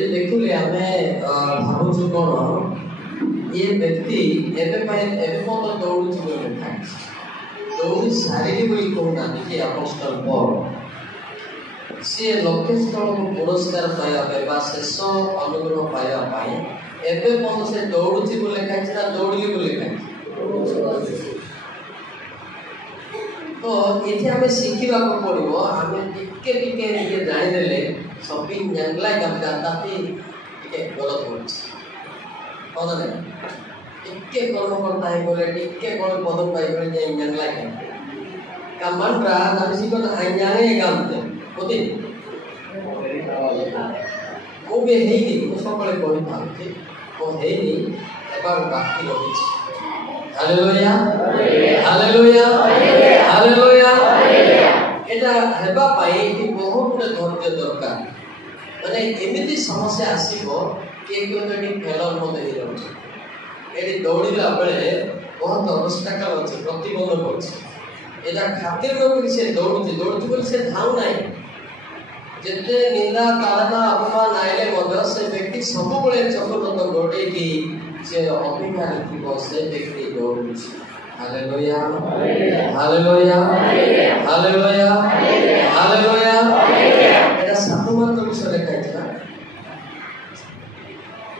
ଏଠି ଦେଖିଲେ ଆମେ ଭାବୁଛୁ କ'ଣ ଏ ବ୍ୟକ୍ତି ଏବେ ମଧ୍ୟ ଦୌଡ଼ୁଛି ବୋଲି ଲେଖା ହେଇଛି। ଦୌଡ଼ି ସାରିଲି ବୋଲି କହୁନାହାନ୍ତି କି ଆପୋଷ୍ଟଲ ପଉଲ। ସିଏ ଲକ୍ଷ୍ୟ ସ୍ଥଳକୁ ପୁରସ୍କାର ପାଇବା ପାଇଁ ବା ଶେଷ ଅନୁଗ୍ରହ ପାଇବା ପାଇଁ ଏବେ ମଧ୍ୟ ସେ ଦୌଡ଼ୁଛି ବୋଲି ଲେଖା ହେଇଛି ନା ଦୌଡ଼ିଲି ବୋଲି ଲେଖା ହେଇଛି। ତ ଏଠି ଆମେ ଶିଖିବାକୁ ପଡ଼ିବ। ଆମେ ଟିକେ ଜାଣିଦେଲେ ସପିଂ ଜାଣିଲା ତାତି ଟିକେ ଗଲତ କରୁଛି ହଁ ନା ନାଇଁ। ଟିକେ କର୍ମକର୍ତ୍ତା ହେଇଗଲେ ଟିକେ କ'ଣ ପଦ ପାଇଗଲେ ଯେ ଜାଣିଲା କାମାନଟା namisigo anyane gamte କୋତି ମୁଁ ବି ହେଇନି। ମୁଁ ସବୁବେଳେ କହିଥାଉଛି ମୁଁ ହେଇନି ଏবার ବାକି ରହିଛି। Hallelujah hallelujah hallelujah. এটা ହେବା ପାଇଁ ବହୁତ ଧୈର୍ଯ୍ୟ ଦରକାର। ମାନେ ଏମିତି ସମସ୍ୟା ଆସିବ କିଏ ଏଠି ଫେଲର ମଧ୍ୟ ହେଇଯାଉଛି। ଏଠି ଦୌଡ଼ିଲା ବେଳେ ବହୁତ ଅବସ୍ଥାକଳ ଅଛି, ପ୍ରତିବନ୍ଧକ ଅଛି। এটা ଖାତିର ନକରି ସେ ଦୌଡ଼ୁଛି ବୋଲି ସେ ଧାଉ ନାହିଁ। ଯେତେ ନିନ୍ଦା ତାଡ଼ନା ଅପମାନ ଆଇଲେ ମଧ୍ୟ ସେ ବ୍ୟକ୍ତି ସବୁବେଳେ ଚକ୍ରରଥ ଗୋଡ଼େଇକି ସେ ଅପେକ୍ଷାରେ ଥିବ। ସେ ବ୍ୟକ୍ତି ଦୌଡ଼ୁଛି। Hallelujah hallelujah hallelujah hallelujah. এটা ସାଧୁମାନଙ୍କ ବିଷୟରେ ଲେଖା ହେଇଛି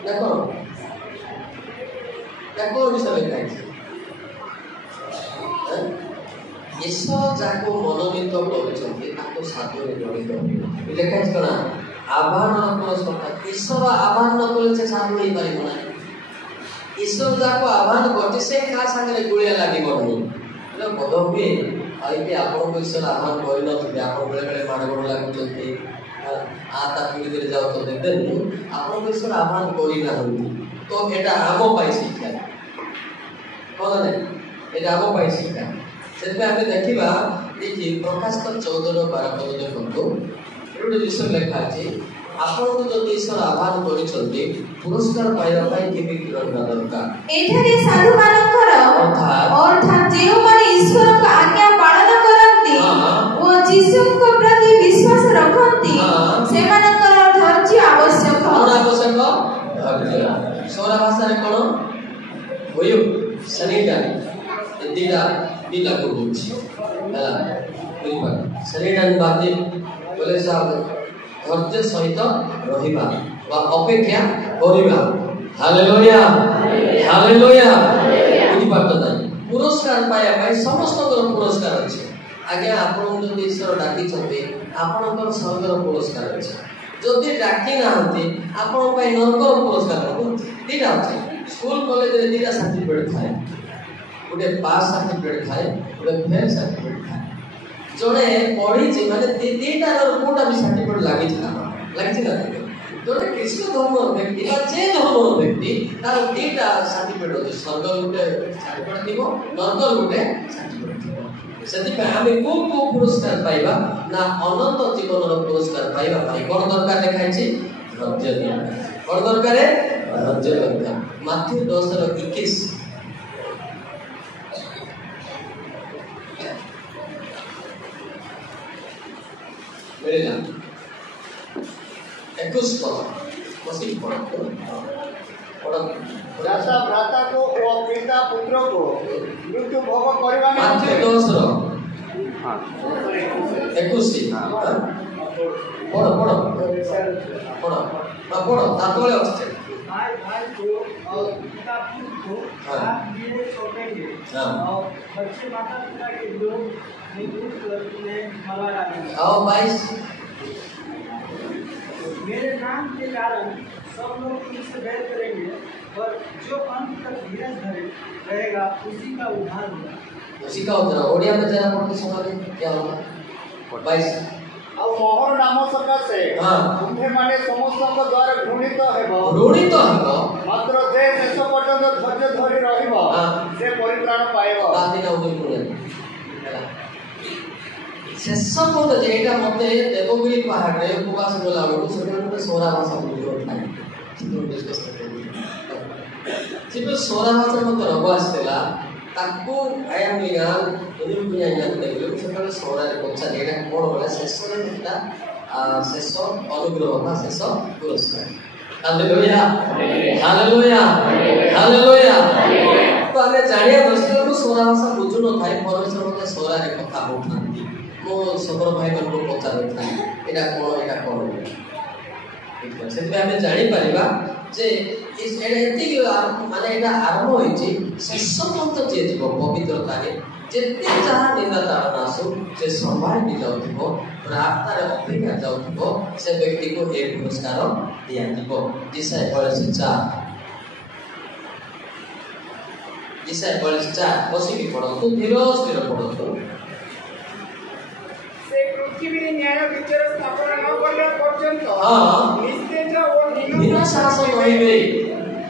ନା କ'ଣ ବିଷୟରେ ଲେଖା ହେଇଛି? ଈଶ୍ୱର ଯାହାକୁ ମନୋନୀତ କରୁଛନ୍ତି ତାକୁ ସାଧୁରେ ଜଡ଼ିତ ଲେଖା ହେଇଛି କ'ଣ? ଆହ୍ୱାନ କଥା ଈଶ୍ୱର ଆହ୍ୱାନ ନ କଲେ ସେ ସାଧୁ ହେଇପାରିବ ନାହିଁ। ଈଶ୍ୱର ଯାହାକୁ ଆହ୍ୱାନ କରୁଛି ସେ କାହା ସାଙ୍ଗରେ ଗୁଳିଆ ଲାଗିବ ନାହିଁ। ବୋଧ ହୁଏ ଆଉ ଏଠି ଆପଣଙ୍କୁ ଈଶ୍ୱର ଆହ୍ୱାନ କରିନଥିବେ। ଆପଣ ବେଳେବେଳେ ମାଡ଼ଗୋଳ ଲାଗୁଛନ୍ତି, ତା ପିଢ଼ିରେ ଯାଉଛନ୍ତି, କିନ୍ତୁ ଆପଣଙ୍କୁ ଈଶ୍ୱର ଆହ୍ୱାନ କରିନାହାନ୍ତି। ତ ଏଇଟା ଆମ ପାଇଁ ଶିକ୍ଷା କ'ଣ ନାହିଁ? ଏଇଟା ଆମ ପାଇଁ ଶିକ୍ଷା। ସେଥିପାଇଁ ଆମେ ଦେଖିବା ଏଠି ପ୍ରକାଶ 14:12 ଦେଖନ୍ତୁ। ଗୋଟେ ବିଷୟ ଲେଖା ଅଛି, ଆପଣଙ୍କୁ ଯଦି ଈଶ୍ୱର ଆହ୍ୱାନ କରିଛନ୍ତି ପୁରସ୍କାର ପାଇବା ପାଇଁ କେମିତି ରହିବା ଦରକାର। ଏଠାରେ ସାଧୁମାନଙ୍କର ଅର୍ଥାତ୍ ଯେଉଁମାନେ ଈଶ୍ୱରଙ୍କ ଆଜ୍ଞା ପାଳନ କରନ୍ତି ଓ ଯୀଶୁଙ୍କ ପ୍ରତି ବିଶ୍ୱାସ ରଖନ୍ତି ସେମାନଙ୍କର ଧୈର୍ଯ୍ୟ ଆବଶ୍ୟକ। କ'ଣ ଆବଶ୍ୟକ? ଧୈର୍ଯ୍ୟ। ସୌରା ଭାଷାରେ କ'ଣ ହୁଏ? ଶନିଟା ଦିଟା କହୁଛି ହେଲା, ବୁଝିପାର। ଶନିଟା ବାଦ ବୋଲେ ଧୈର୍ଯ୍ୟ ସହିତ ରହିବା ବା ଅପେକ୍ଷା କରିବା। Hallelujah hallelujah. ବୁଝିପାରୁଛ ନାହିଁ? ପୁରସ୍କାର ପାଇବା ପାଇଁ ସମସ୍ତଙ୍କର ପୁରସ୍କାର ଅଛି। ଆଜ୍ଞା ଆପଣଙ୍କୁ ଯଦି ଈଶ୍ୱର ଡାକିଛନ୍ତି ଆପଣଙ୍କର ସ୍ୱର୍ଗର ପୁରସ୍କାର ଅଛି। ଯଦି ଡାକି ନାହାନ୍ତି ଆପଣଙ୍କ ପାଇଁ ନରକର ପୁରସ୍କାର ଦିଟା ଅଛି। ସ୍କୁଲ କଲେଜରେ ଦିଟା ସାର୍ଟିଫିକେଟ୍ ଥାଏ, ଗୋଟେ ପାସ୍ ସାର୍ଟିଫିକେଟ୍ ଥାଏ, ଗୋଟେ ଫେଲ୍ ସାର୍ଟିଫିକେଟ୍ ଥାଏ। ଜଣେ ପଢ଼ିଛି ମାନେ ଦିଟାର କୋଉଟା ବି ସାର୍ଟିଫିକେଟ୍ ଲାଗିଛି ନା ଜଣେ ଖ୍ରୀଷ୍ଟ ଧର୍ମର ବ୍ୟକ୍ତି ବା ଯେ ଧର୍ମର ବ୍ୟକ୍ତି ତାର ଦିଟା ସାର୍ଟିଫିକେଟ୍ ଅଛି। ସ୍ୱର୍ଗ ଗୋଟେ ସାର୍ଟିଫିକେଟ୍ ଥିବ, ନରକ ଗୋଟେ ସାର୍ଟିଫିକେଟ୍ ଥିବ। ସେଥିପାଇଁ ଆମେ କୋଉ ପୁରସ୍କାର ପାଇବା ନା ଅନନ୍ତ ଜୀବନର ପୁରସ୍କାର ପାଇବା ପାଇଁ କ'ଣ ଦରକାର ଲେଖା ହେଇଛି? ଧୈର୍ଯ୍ୟ ଦରକାର। କ'ଣ ଦରକାର? ଧୈର୍ଯ୍ୟ ଦରକାର। ମାଥ୍ୟୁ 10:21 मिलेगा 21 पद मसीह दाता भ्राता को और पिता पुत्र को मृत्यु भोग करवा माथ्यू 10:21 पढ़ो तातोले ଅଛି भाई को और पिता पुत्र को आप गिरे सौंपेंगे और बच्चे माता पिता के विरोध में मरवा डालेंगे। आओ 22 मेरे नाम के कारण सब लोग तुमसे बैर करेंगे पर जो अंत तक धीरज धरे रहेगा उसी का उद्धार होगा। उसी का उद्धार। ओडिया में जरा पढ़ के सुना दे क्या होगा? 22 ଆଉ ମୋହର ନାମ ସକାଶେ ତୁମ୍ଭେମାନେ ସମସ୍ତଙ୍କ ଦ୍ୱାରା ଘୃଣିତ ହେବ ମାତ୍ର ଯେ ଶେଷ ପର୍ଯ୍ୟନ୍ତ ଧୈର୍ଯ୍ୟ ଧରି ରହିବ ସେ ପରିତ୍ରାଣ ପାଇବ। ଶେଷ ପର୍ଯ୍ୟନ୍ତ ଏଇଟା ମତେ ଦେବଗିରି ପାହାଡ଼ରେ ଉପବାସ ଗଲା ବେଳକୁ ସେତେବେଳେ ଗୋଟେ ସୌରା ଭାଷା ଥାଏ। ସେତେବେଳେ ସୌରା ଭାଷା ମତେ ରୋଗ ଆସିଥିଲା। ତାକୁ ସେତେବେଳେ ସୌରାରେ ପଚାରି ଏଇଟା କ'ଣ ବୋଲେ ଶେଷରେ ସେଟା शेष अनुग्रह का शेष पुरस्कार। Hallelujah hallelujah hallelujah. तो आमे जानिया दृष्टि को सोरा भाषा बुझु न थाई परमेश्वर मते सोरा रे कथा होथांती मो सबर भाई मन को पचार थाई एटा कोन ठीक है से आमे जानि परिबा जे इस एति माने एटा आरंभ होइछि शेष पंत जे जीव पवित्रता रे जेते जहा निंदा आसु से संभाल भी जाउथिबो प्रार्थना रे अपेक्षा जाउथिबो से व्यक्ति को एक पुरस्कार दिया दिबो। जिसे बड़े शिक्षा बसी की पढ़ो धीर स्थिर पढ़ो से पृथ्वी न्याय विचार स्थापना न करले पर्यंत निस्तेज और हीन शासन होइबे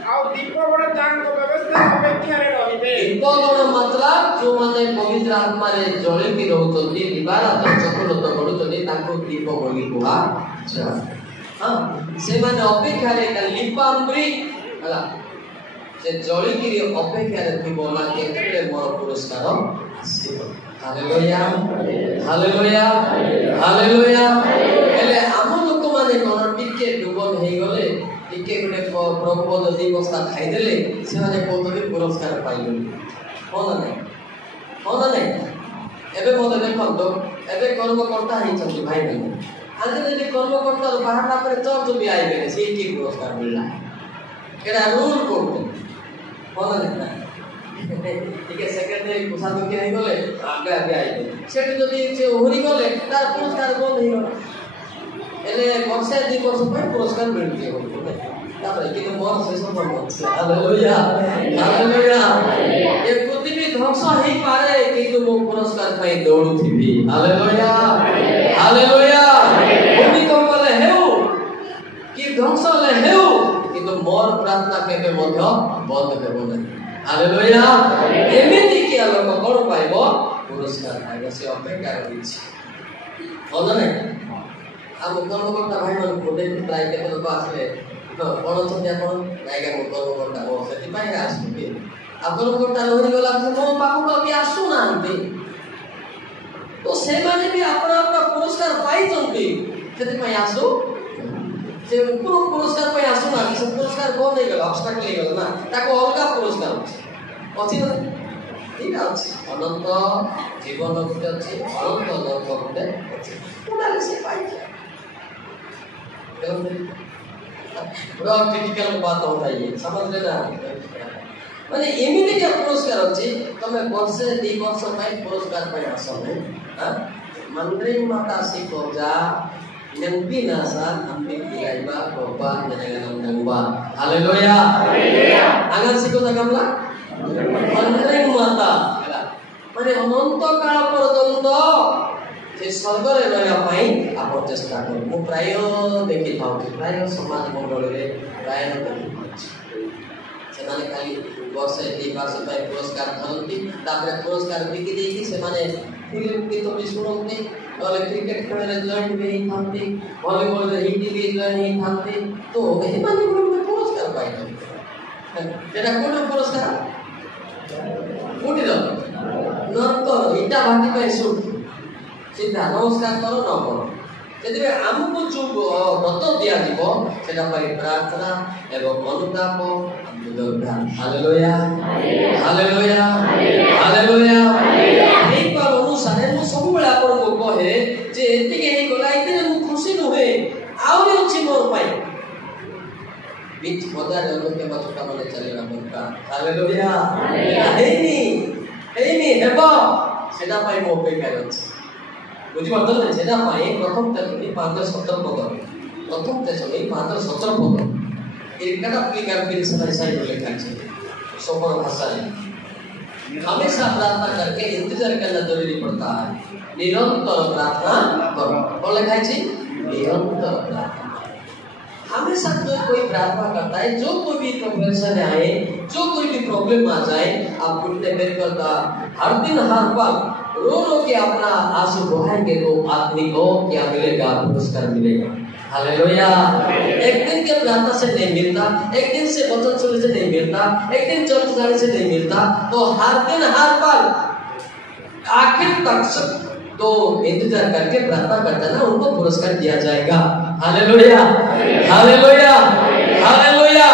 आ दीप बड़ तांग व्यवस्था अपेक्षा रे रहिबे। दीप बड़ मतलब जो माने पवित्र आत्मा रे जळे की रहउतोती दिवारात चक्रलत बडुतोती ताको दीप बोली कुहा छ। हां से माने अपेक्षा रे लिपाम्बरी हला से जळी की अपेक्षा रे थिबो ना केतरे मोर पुरस्कार आसीबो। Hallelujah hallelujah hallelujah. एले हम लोक माने कोन टिके डुबन हे गले टिके गुटे प्रभु दी बस्ता खाइ देले से माने कोतरी पुरस्कार पाइले हो ना नहीं एबे मोते देखंतो एबे कर्मकर्ता हे चंदी भाई बहन आज जदि कर्मकर्ता बाहर पर चर्च भी आइबे से की पुरस्कार मिलला एटा रूल कोड हो ना नहीं ठीक है। सेक्रेटरी कुसा तो के नहीं गले आगे आइबे सेठी जदि से ओहरी गले तार पुरस्कार कोन नहीं गला एले वर्षे 2 वर्ष पर पुरस्कार मिलती हो तापर कि मोर शेष पंत हालेलुया हालेलुया। ए पृथ्वी ध्वंस हेई पारे कि मो पुरस्कार पई दौड़ू थिबी। Hallelujah hallelujah. भूमिकंप ले हेउ कि ध्वंस ले हेउ किंतु मोर प्रार्थना केबे मध्य बंद हेबो नै। हालेलुया। एमिति कि लोक कोन पाइबो पुरस्कार पाइबो से अपेक्षा रहिछि हो ना नहीं। हम कर्मकर्ता भाई मन को देख प्राय के लोक आसे तो कोन छथि आपण नायका को कर्मकर्ता हो सेति पाइ आसु के कर्मकर्ता रहि गला मो पाखु को भी आसु नांती तो से माने भी अपना अपना पुरस्कार पाइ चंती सेति पाइ आसु से पुरस्कार पाइ आसु ना से पुरस्कार कोन नै गला ऑब्स्टैकल नै गला ना ताको अलगा पुरस्कार अछि ना ठीक अछि अनंत जीवन गुटे अछि अनंत लोक गुटे अछि पुरा से पाइ पूरा क्रिटिकल बात होता है ये समझ लेना माने एमिति के पुरस्कार अछि तमे वर्षे 2 वर्ष पय पुरस्कार पय आसो नै हां मंत्री माता सी को जा नेम्पी नासा नम्पी लाइबा कोपा नेनेगन नंगबा। Hallelujah hallelujah. आंगन सी को जगमला मंत्री माता माने अनंत काल पर्यंत से स्वर्ग रे रहया पई आपण चेष्टा करू मु प्राय देखि थाउ प्राय समाज मंडल रे प्राय देखि से माने खाली वर्षे 2 वर्ष पई पुरस्कार धरंती तापर पुरस्कार बिकि देकी से माने फिल्म की तो सुनंती और क्रिकेट खेल रे जॉइन भी थांती वॉलीबॉल रे हिंदी भी जॉइन थांती तो एही माने पुरस्कार पाइ जेटा कोन पुरस्कार कोठी द नंतर इटा भाटी पई सुट सीधा नमस्कार करो न करो यदि हमको जो व्रत दिया जीव सेटा पई प्रार्थना एवं अनुताप दरकार। Hallelujah hallelujah hallelujah. एई पर अनुसार मु सब बेला आपन को कहे जे एति के हे गला इते मु खुशी न होए आउरी अछि मोर पई बीच मजा जनो के बचका माने चलेगा मोरका। हालेलुया हेनी हेबो सेटा पई मो अपेक्षा अछि बुझी पड़ता है सेटा पाए प्रथम तेसनी 5:17 पद प्रथम तेसनी 5:17 पद एकटा क्लियर फिर साइड में लिखा है सोपर भाषा में हमेशा प्रार्थना करके इंतजार करना जरूरी पड़ता है निरंतर प्रार्थना करो और लिखा है निरंतर प्रार्थना। हमेशा जो कोई प्रार्थना करता है जो कोई भी प्रोब्लेम आए जो कोई भी प्रॉब्लम आ जाए आप घुटने बैठ करता हर दिन हर पल रो के अपना आंसू बहाएंगे तो आदमी को क्या मिलेगा पुरस्कार मिलेगा। हालेलुया। एक दिन के प्रार्थना से नहीं मिलता एक दिन से वचन सुनने से नहीं मिलता एक दिन चर्च जाने से नहीं मिलता तो हर दिन हर पल आखिर तक तो इंतजार करके प्रार्थना करता ना उनको पुरस्कार दिया जाएगा। Hallelujah, hallelujah, hallelujah.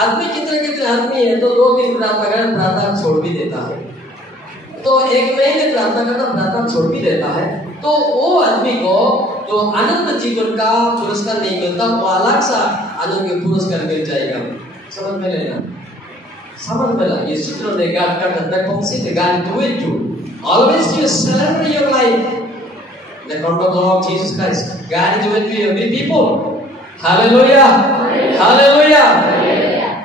आदमी कितने आदमी है तो 2 दिन प्रार्थना करना, प्रार्थना छोड़ भी देता है, तो 1 महीने प्रार्थना करना, प्रार्थना छोड़ भी देता है, तो वो आदमी को जो अनंत जीवन का पुरस्कार नहीं मिलता, वो अलग सा आनंद पुरस्कार मिल जाएगा। समझ में लेना, समझ में ला। ये चित्र ने God cut the concept, God do it too. Always you celebrate your life. The conduct of Lord Jesus Christ. God is with you, every people. Hallelujah, hallelujah.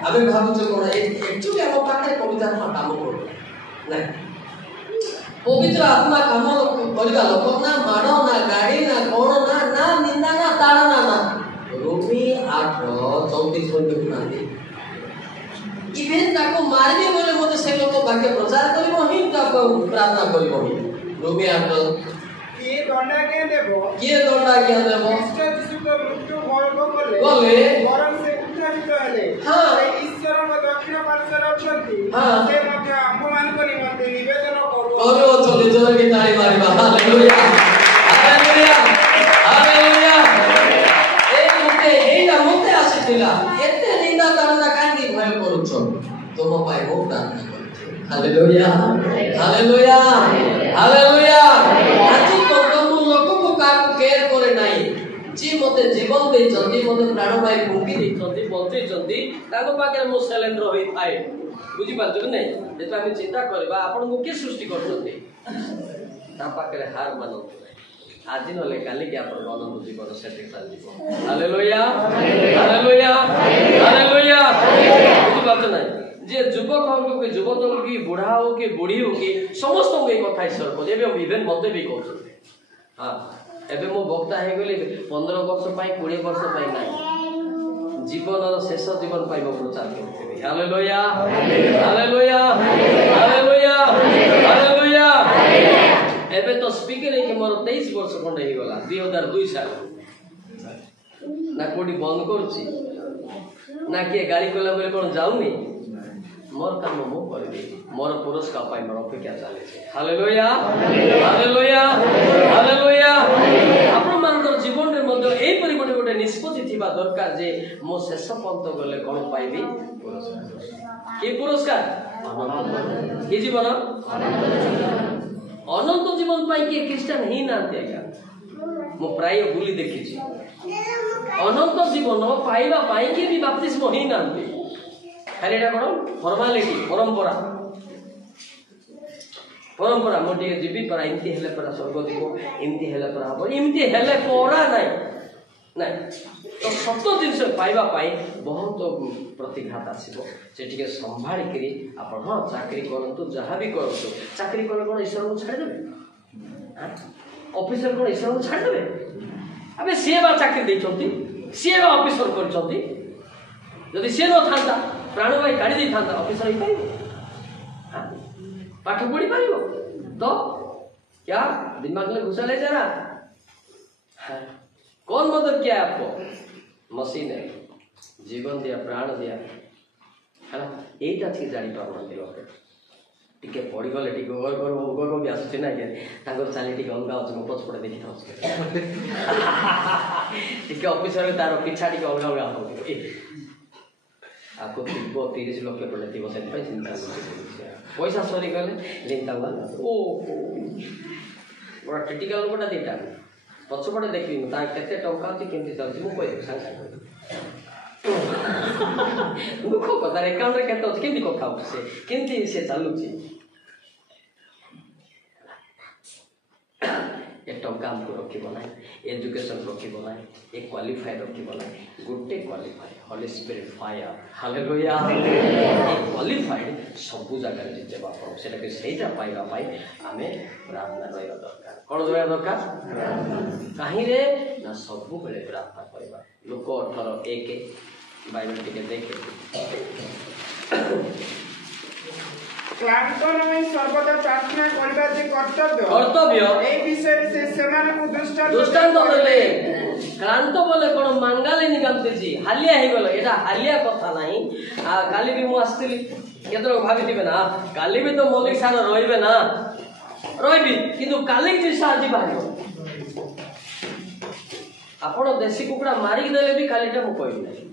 अबे भावुचे कोण एक्चुअली हम पाके पवित्र आत्मा काम करो नहीं, पवित्र आत्मा काम करिगा लोक ना माड़ ना गाड़ी ना कोण ना निंदा ना ताड़ना ना। रोमी 8:34 देखुनांती इवेन ताको मारबे बोले मते से लोक वाक्य प्रचार करिवो ही ताको प्रार्थना करिवो ही। रोमी 8 किए दंडा के देबो, किए दंडा के देबो, ईश्वर यीशु को मृत्यु भोग कले बोले वरन से उत्थित हेले। हां ईश्वर को दक्षिण पार्श्वर अछंती, हां से मते अपमान करी मते निवेदन करू करो चले जोर की ताली मारिबा। Hallelujah, hallelujah, hallelujah. एटा मते आसीथिला एते निंदा ताड़ना कांदी भय करूछ तुम पाए वो प्रार्थना करूछ। Hallelujah, hallelujah, hallelujah. आजि को लोक को का केयर करे नाही, जी मते जीवन दे जंदी मते प्राण भाई फुंकी दे जंदी बंचे जंदी ताको पाके मो सिलेंडर होई थाए। बुझी पाछ कि नहीं, जेता हम चिंता करबा आपन को के सृष्टि करछथि ता पाके हार मानत आज नले काली के आपन अनंत जीवन सेट कर दिबो। Hallelujah, hallelujah, hallelujah. बुझी पाछ नहीं, जे युवक हो कि युवक हो कि बुढ़ा हो कि बुढ़ी हो कि समस्त को एक कथा ईश्वर को एबे इवेन मते भी कहछ। हां एबे मो वक्ता हे गेली 15 वर्ष पाई 20 वर्ष पाई नाही, जीवन शेष जीवन पाई मो प्रचार करथि। Hallelujah, hallelujah, hallelujah, hallelujah. एबे तो स्पीकर है कि मोर 23 वर्ष खंड हे गला 2002 साल ना कोडी बंद करछि ना के गाड़ी कोला बोले कोन जाउनी, मोर काम मो कर दे, मोर पुरस्कार पाई मोर अपेक्षा चले छे। Hallelujah, hallelujah, hallelujah. आपण मानकर जीवन रे मध्य एई परि गोटे निष्पत्ति थिबा दरकार जे मो शेष पंत गले कोन पाइबी पुरस्कार। के पुरस्कार? अनंत के जीवन, अनंत जीवन पाई के क्रिश्चियन ही नाते आज्ञा मो प्राय बुली देखि छी। अनंत जीवन पाइबा पाई के भी बपतिस्म ही नाते, खाली एटा कोन फॉर्मालिटी परंपरा परंपरा मोटे जीवी पर इनती हेले पर स्वर्ग दिबो, इनती हेले पर हबो, इनती हेले परा नाही नाही। तो सत्य जिनस पाइबा पाई बहुत प्रतिघात आसीबो, सेठी के संभाळ करी आपण हां चाकरी करंतु जहां भी करंतु, चाकरी करले कोन ईश्वर को छाड़ देबे? हां ऑफिसर कोन ईश्वर को छाड़ देबे? अबे सेवा चाकरी दैछंती, सेवा ऑफिसर करछंती, यदि से न थांता प्राण भाई गाड़ी दी थांता ऑफिसर ही पाइबो? हां पाठ पढ़ी पाइबो तो क्या दिमाग में घुसा ले जरा? हाँ। कौन मदद किया आपको? मशीन है, जीवन दिया, प्राण दिया, है ना? एटा थी जानी पारनती लोके टिके पड़ी गले टिके गोर भी आसुछि ना के तांको चाली टिके अलगा अछि मो पछपड़े देखि थाउछि टिके ऑफिसर तारो पिछा टिके अलगा अलगा होछि आपको 30 लाख टका थी बसे पे चिंता पैसा सरी गले चिंता वाला ओ बड़ा क्रिटिकल कोटा देटा पछपड़े देखि ता केते टका अछि केमति चलछि मो कोइ सांग दुख कथा अकाउंट रे केते अछि केमति कथा से केमति से चालुछि ए टका हमको रखी बनाए एजुकेशन रखी बनाए एक क्वालिफाई रखी बनाए गोटे qualify Holi spirit fire hallelujah एक क्वालिफाइड सब जगह जिते बाप सेटा के सेटा पाइबा पाई हमें प्रार्थना रहबा दरकार कोन रहबा दरकार काहे रे ना सब बेले प्रार्थना करबा लोक 18:1 बाइबल टिके देखे क्लांत नई सर्वदा प्रार्थना करबा जे कर्तव्य ए विषय से समान को दृष्टांत देले क्लांत बोले कोन मांगाले निकामते जी हालिया हे गेलो एटा हालिया कथा नाही आ काली भी मु आस्तिली केतरो भाबितिबे ना काली भी तो मौलिक सार रहिबे ना ରହିବି କିନ୍ତୁ କାଲି ଜିନିଷ ଆଜି ବାହାରିବ। ଆପଣ ଦେଶୀ କୁକୁଡ଼ା ମାରିକି ଦେଲେ ବି କାଲିଟା ମୁଁ କହିବି ନାହିଁ।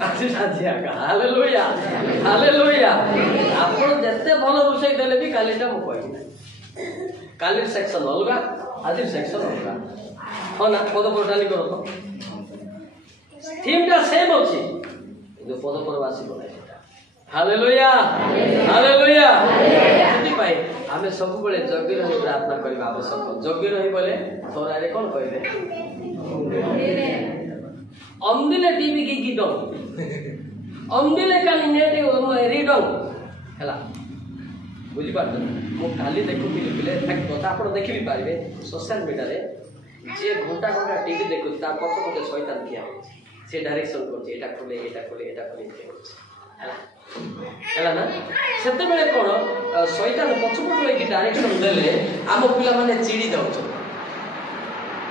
Hallelujah hallelujah. ଆପଣ ଯେତେ ଭଲ ରୋଷେଇ ଦେଲେ ବି କାଲିଟା ମୁଁ କହିବି ନାହିଁ। କାଲିର ସେକ୍ସନ ଅଲଗା, ଆଜିର ସେକ୍ସନ ଅଲଗା। ହଁ ନା? ପଦପର ଡାଲି କର ତ, ଥିମ୍ଟା ସେମ୍ ଅଛି କିନ୍ତୁ ପଦପର ଆସିବ ନାହିଁ ସେଟା। Hallelujah hallelujah. ସେଥିପାଇଁ ଆମେ ସବୁବେଳେ ଜଗି ରହି ପ୍ରାର୍ଥନା କରିବା ଆବଶ୍ୟକ। ଜଗି ରହି ବୋଲେ ତୋରାରେ କ'ଣ କହିଲେ? ଅମ୍ଦିଲେ ଟିଭି କି ଗୀତମ୍ ଅମ୍ଦିଲେ କାଲି ନେଟ୍ ରିଡମ୍ ହେଲା। ବୁଝିପାରୁଛନ୍ତି? ମୁଁ କାଲି ଦେଖୁଥିଲି ପିଲେ କଥା ଆପଣ ଦେଖିବି ପାରିବେ ସୋସିଆଲ ମିଡ଼ିଆରେ, ଯିଏ ଘଣ୍ଟା ଘଣ୍ଟା ଟିଭି ଦେଖୁଛି ତା ପଛ ପଛେ ଶୈତାନ ଠିଆ ହେଉଛି। ସେ ଡାଇରେକ୍ସନ କରୁଛି, ଏଇଟା ଖୋଲେ ଏଇଟା ଖୋଲେ ଏଇଟା ଖୋଲେ ଏମିତି କରୁଛି ହେଲା ନା? ସେତେବେଳେ କ'ଣ ଶୈତାନ ପଛପଟୁ ହେଇକି ଡାଇରେକ୍ସନ ଦେଲେ ଆମ ପିଲାମାନେ ଚିଡ଼ି ଯାଉଛନ୍ତି।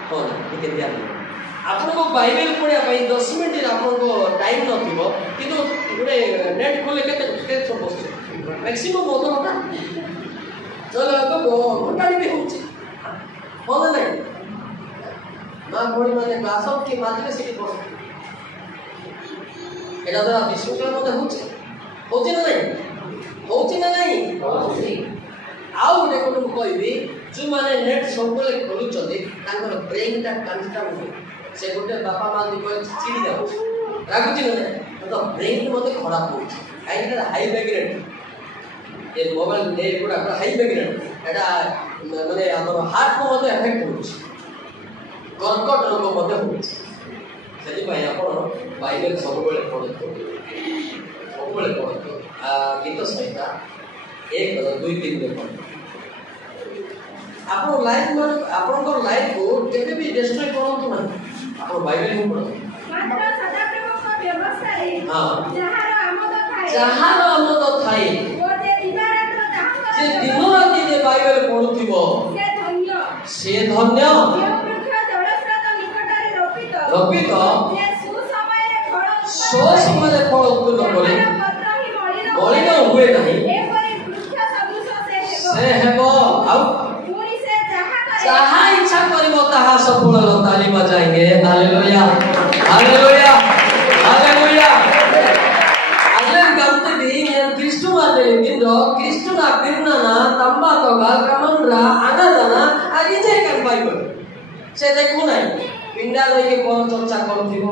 ହଁ ନା? ଟିକେ ଧ୍ୟାନ ଦିଅ। ଆପଣଙ୍କୁ ବାଇବେଲ ପଢ଼ିବା ପାଇଁ 10 ମିନିଟ୍ ଆପଣଙ୍କ ଟାଇମ୍ ନଥିବ, କିନ୍ତୁ ଗୋଟେ ନେଟ୍ ଖୋଲେ କେତେ ବସୁଛି ମ୍ୟାକ୍ସିମମ୍ ଅଧଘଣ୍ଟା ଘଣ୍ଟାରେ ବି ହେଉଛି। ହଁ ନା ନାହିଁ? ମା ଭଉଣୀ ମାନେ ଗ୍ଲାସ କିଏ ମାରିଲେ ସେଠି ବସୁଛି। এটা দ্বারা বিশৃঙ্খলার মধ্যে হচ্ছে না নাই? হচ্ছে না নাই? ଆଉ ଗୋଟେ କଥା ମୁଁ କହିବି, ଯେଉଁମାନେ ନେଟ୍ ସବୁବେଳେ ଖୋଲୁଛନ୍ତି ତାଙ୍କର ବ୍ରେନ୍ଟା କନଷ୍ଟାଣ୍ଟ ହୁଏ। ସେ ଗୋଟେ ବାପା ମା ଚିଡ଼ି ଯାଉଛି, ରାଗୁଛି ନା ନାହିଁ? ତ ବ୍ରେନ୍ ମଧ୍ୟ ଖରାପ ହେଉଛି। କାହିଁକି ନା ହାଇ ମାଇଗ୍ରେଟ୍ ଏ ମୋବାଇଲ ଏଗୁଡ଼ା ହାଇ ମାଇଗ୍ରେଟ୍, ଏଇଟା ମାନେ ଆମର ହାର୍ଟକୁ ମଧ୍ୟ ଏଫେକ୍ଟ ହେଉଛି, କର୍କଟ ରୋଗ ମଧ୍ୟ ହେଉଛି। ସେଥିପାଇଁ ଆପଣ ବାଇବେଲ ସବୁବେଳେ ପଢ଼ନ୍ତୁ, ସବୁବେଳେ ପଢ଼ନ୍ତୁ। ଗୀତ ସହିତ 1, 2, 3 ପଢ଼ନ୍ତୁ। ଆପଣ ଲାଇଫ୍ ଆପଣଙ୍କର ଲାଇଫକୁ କେବେ ବି ଡିଷ୍ଟ୍ରୟ କରନ୍ତୁ ନାହିଁ। ଆପଣ ବାଇବେଲ ହିଁ ପଢ଼ନ୍ତୁ। ଯାହାର ଆମୋଦ ଥାଏ, ଯେ ଦିନ ରାତି ଯେ ବାଇବେଲ ପଢ଼ୁଥିବ ସେ ଧନ୍ୟ। ରବିତ ସମୟରେ ଫଳ ଉତ୍ପନ୍ନ କରେ, ମଳିନ ହୁଏ ନାହିଁ, ସେ ହେବ ଆଉ ଯାହା ଇଚ୍ଛା କରିବ ତାହା ସଫଳ ତାଲିମା ଯାଏंगे। Hallelujah hallelujah hallelujah. अगले गाते भी क्रिस्टु माने बिंदो क्रिस्टु ना बिरना तंबा तोगा कमनरा आनादाना आगे जाय कान बाइबल से देखो नाही। पिंडा रही कौन चर्चा करुथिबो,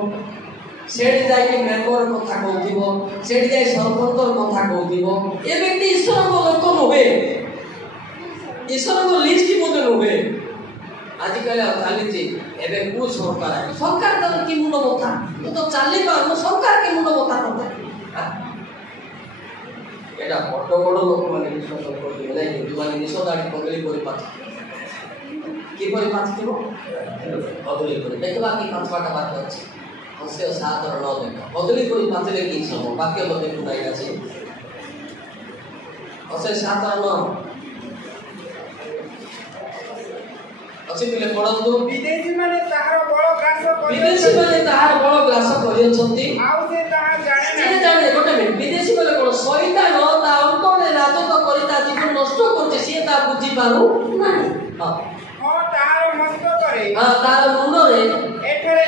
सेठी जाई मेंबर कथा कहउथिबो, सेठी जाई सरपंचर कथा कहउथिबो। ए व्यक्ति ईश्वर को लोक नबे, ईश्वर को लिस्ट मते नबे। आजिकल चालीची एबे को सरकार है, सरकार तो की मुंड बथा तो चाली पार सरकार के मुंड बथा करते। एटा बड़ बड़ लोक माने विश्वास करते नै, हिंदू माने निश दाढ़ी पगली करि पाछ कि परि पाछ थिबो पगली करि देखबा कि पाछवाटा बात अछि। हसे 7 और 9 देख पगली करि पाछले कि सब वाक्य मते कुनाई अछि। हसे 7 और 9 अच्छे पिले पढନ୍ତୁ। विदेशी माने ताहार बड़ ग्रास करि, विदेशी माने ताहार बड़ ग्रास करि अछंती। आउ से ताहा जाने से जाने गोटे मिनिट। विदेशी माने कोन शैतान ता अंतरे राजत्व करि ता जीवन नष्ट करछे, से ता बुझी पारु नाही। हां ताहार मस्त करे, हां तार मुंड रे एठरे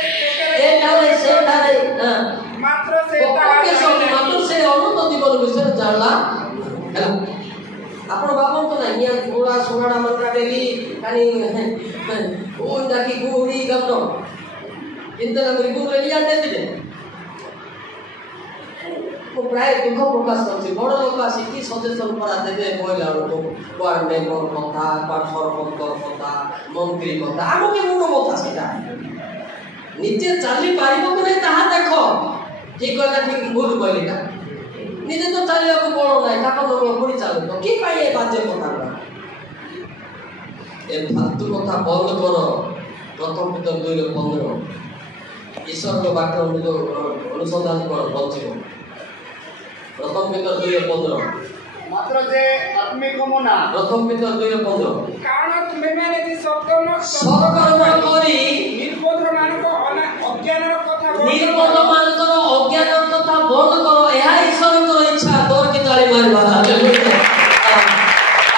से ठारे हां मात्र से ताहार मात्र से अनंत जीवन विषय जानला ହେଲା। ଆପଣ ବାପଙ୍କୁ ନା ନିଆ ଗୋଡ଼ା ସୁଗାଡ଼ା ମନ୍ତ୍ରା ଦେଲି କାନି ଓ ଡାକି ଗୁଡ଼ି ଗମ୍ନ କିନ୍ତୁ ନା ଗୁଡ଼ି ନିଆ ଦେଲେ ମୁଁ ପ୍ରାୟ ଦୁଃଖ ପ୍ରକାଶ କରୁଛି। ବଡ଼ ଲୋକ ଆସିକି ସଚେତନ କରା ଦେବେ କହିଲା ବେଳକୁ କୁଆଡ଼େ ମେମ୍ବର କଥା, କୁଆଡ଼େ ସରପଞ୍ଚର କଥା, ମନ୍ତ୍ରୀ କଥା, ଆମକୁ ମୁଣ୍ଡ କଥା ସେଇଟା ନିଜେ ଚାଲି ପାରିବ କି ନାହିଁ ତାହା ଦେଖ। ଠିକ କହିଲା ଠିକ ଭୁଲ କହିଲିଟା ନିଜେ ତ ଚାଲିବାକୁ ବଳ ନାହିଁ, ତାଙ୍କ ପୁଣି ଚାଲୁଛ କି ପାଇଁ ଏ ବାଜ୍ୟ କଥା ଏ ଫାଲତୁ କଥା ବନ୍ଦ କର। ପ୍ରଥମ ପିତର 2:15 ଈଶ୍ୱରଙ୍କ ବାକ୍ୟ ଅନୁସନ୍ଧାନ କର ବଞ୍ଚିବ। ପ୍ରଥମ ପିତର 2:15 मात्र जे आत्मिक मना प्रथम पितर 2:15 कारण तुमे माने जे सत्कर्म करी निर्बोध मानक अज्ञान कथा निर्बोध मानक अज्ञान कथा बंद करो। एहा ईश्वरଙ୍କର इच्छा तोर की ताली मारबा। हालेलुया।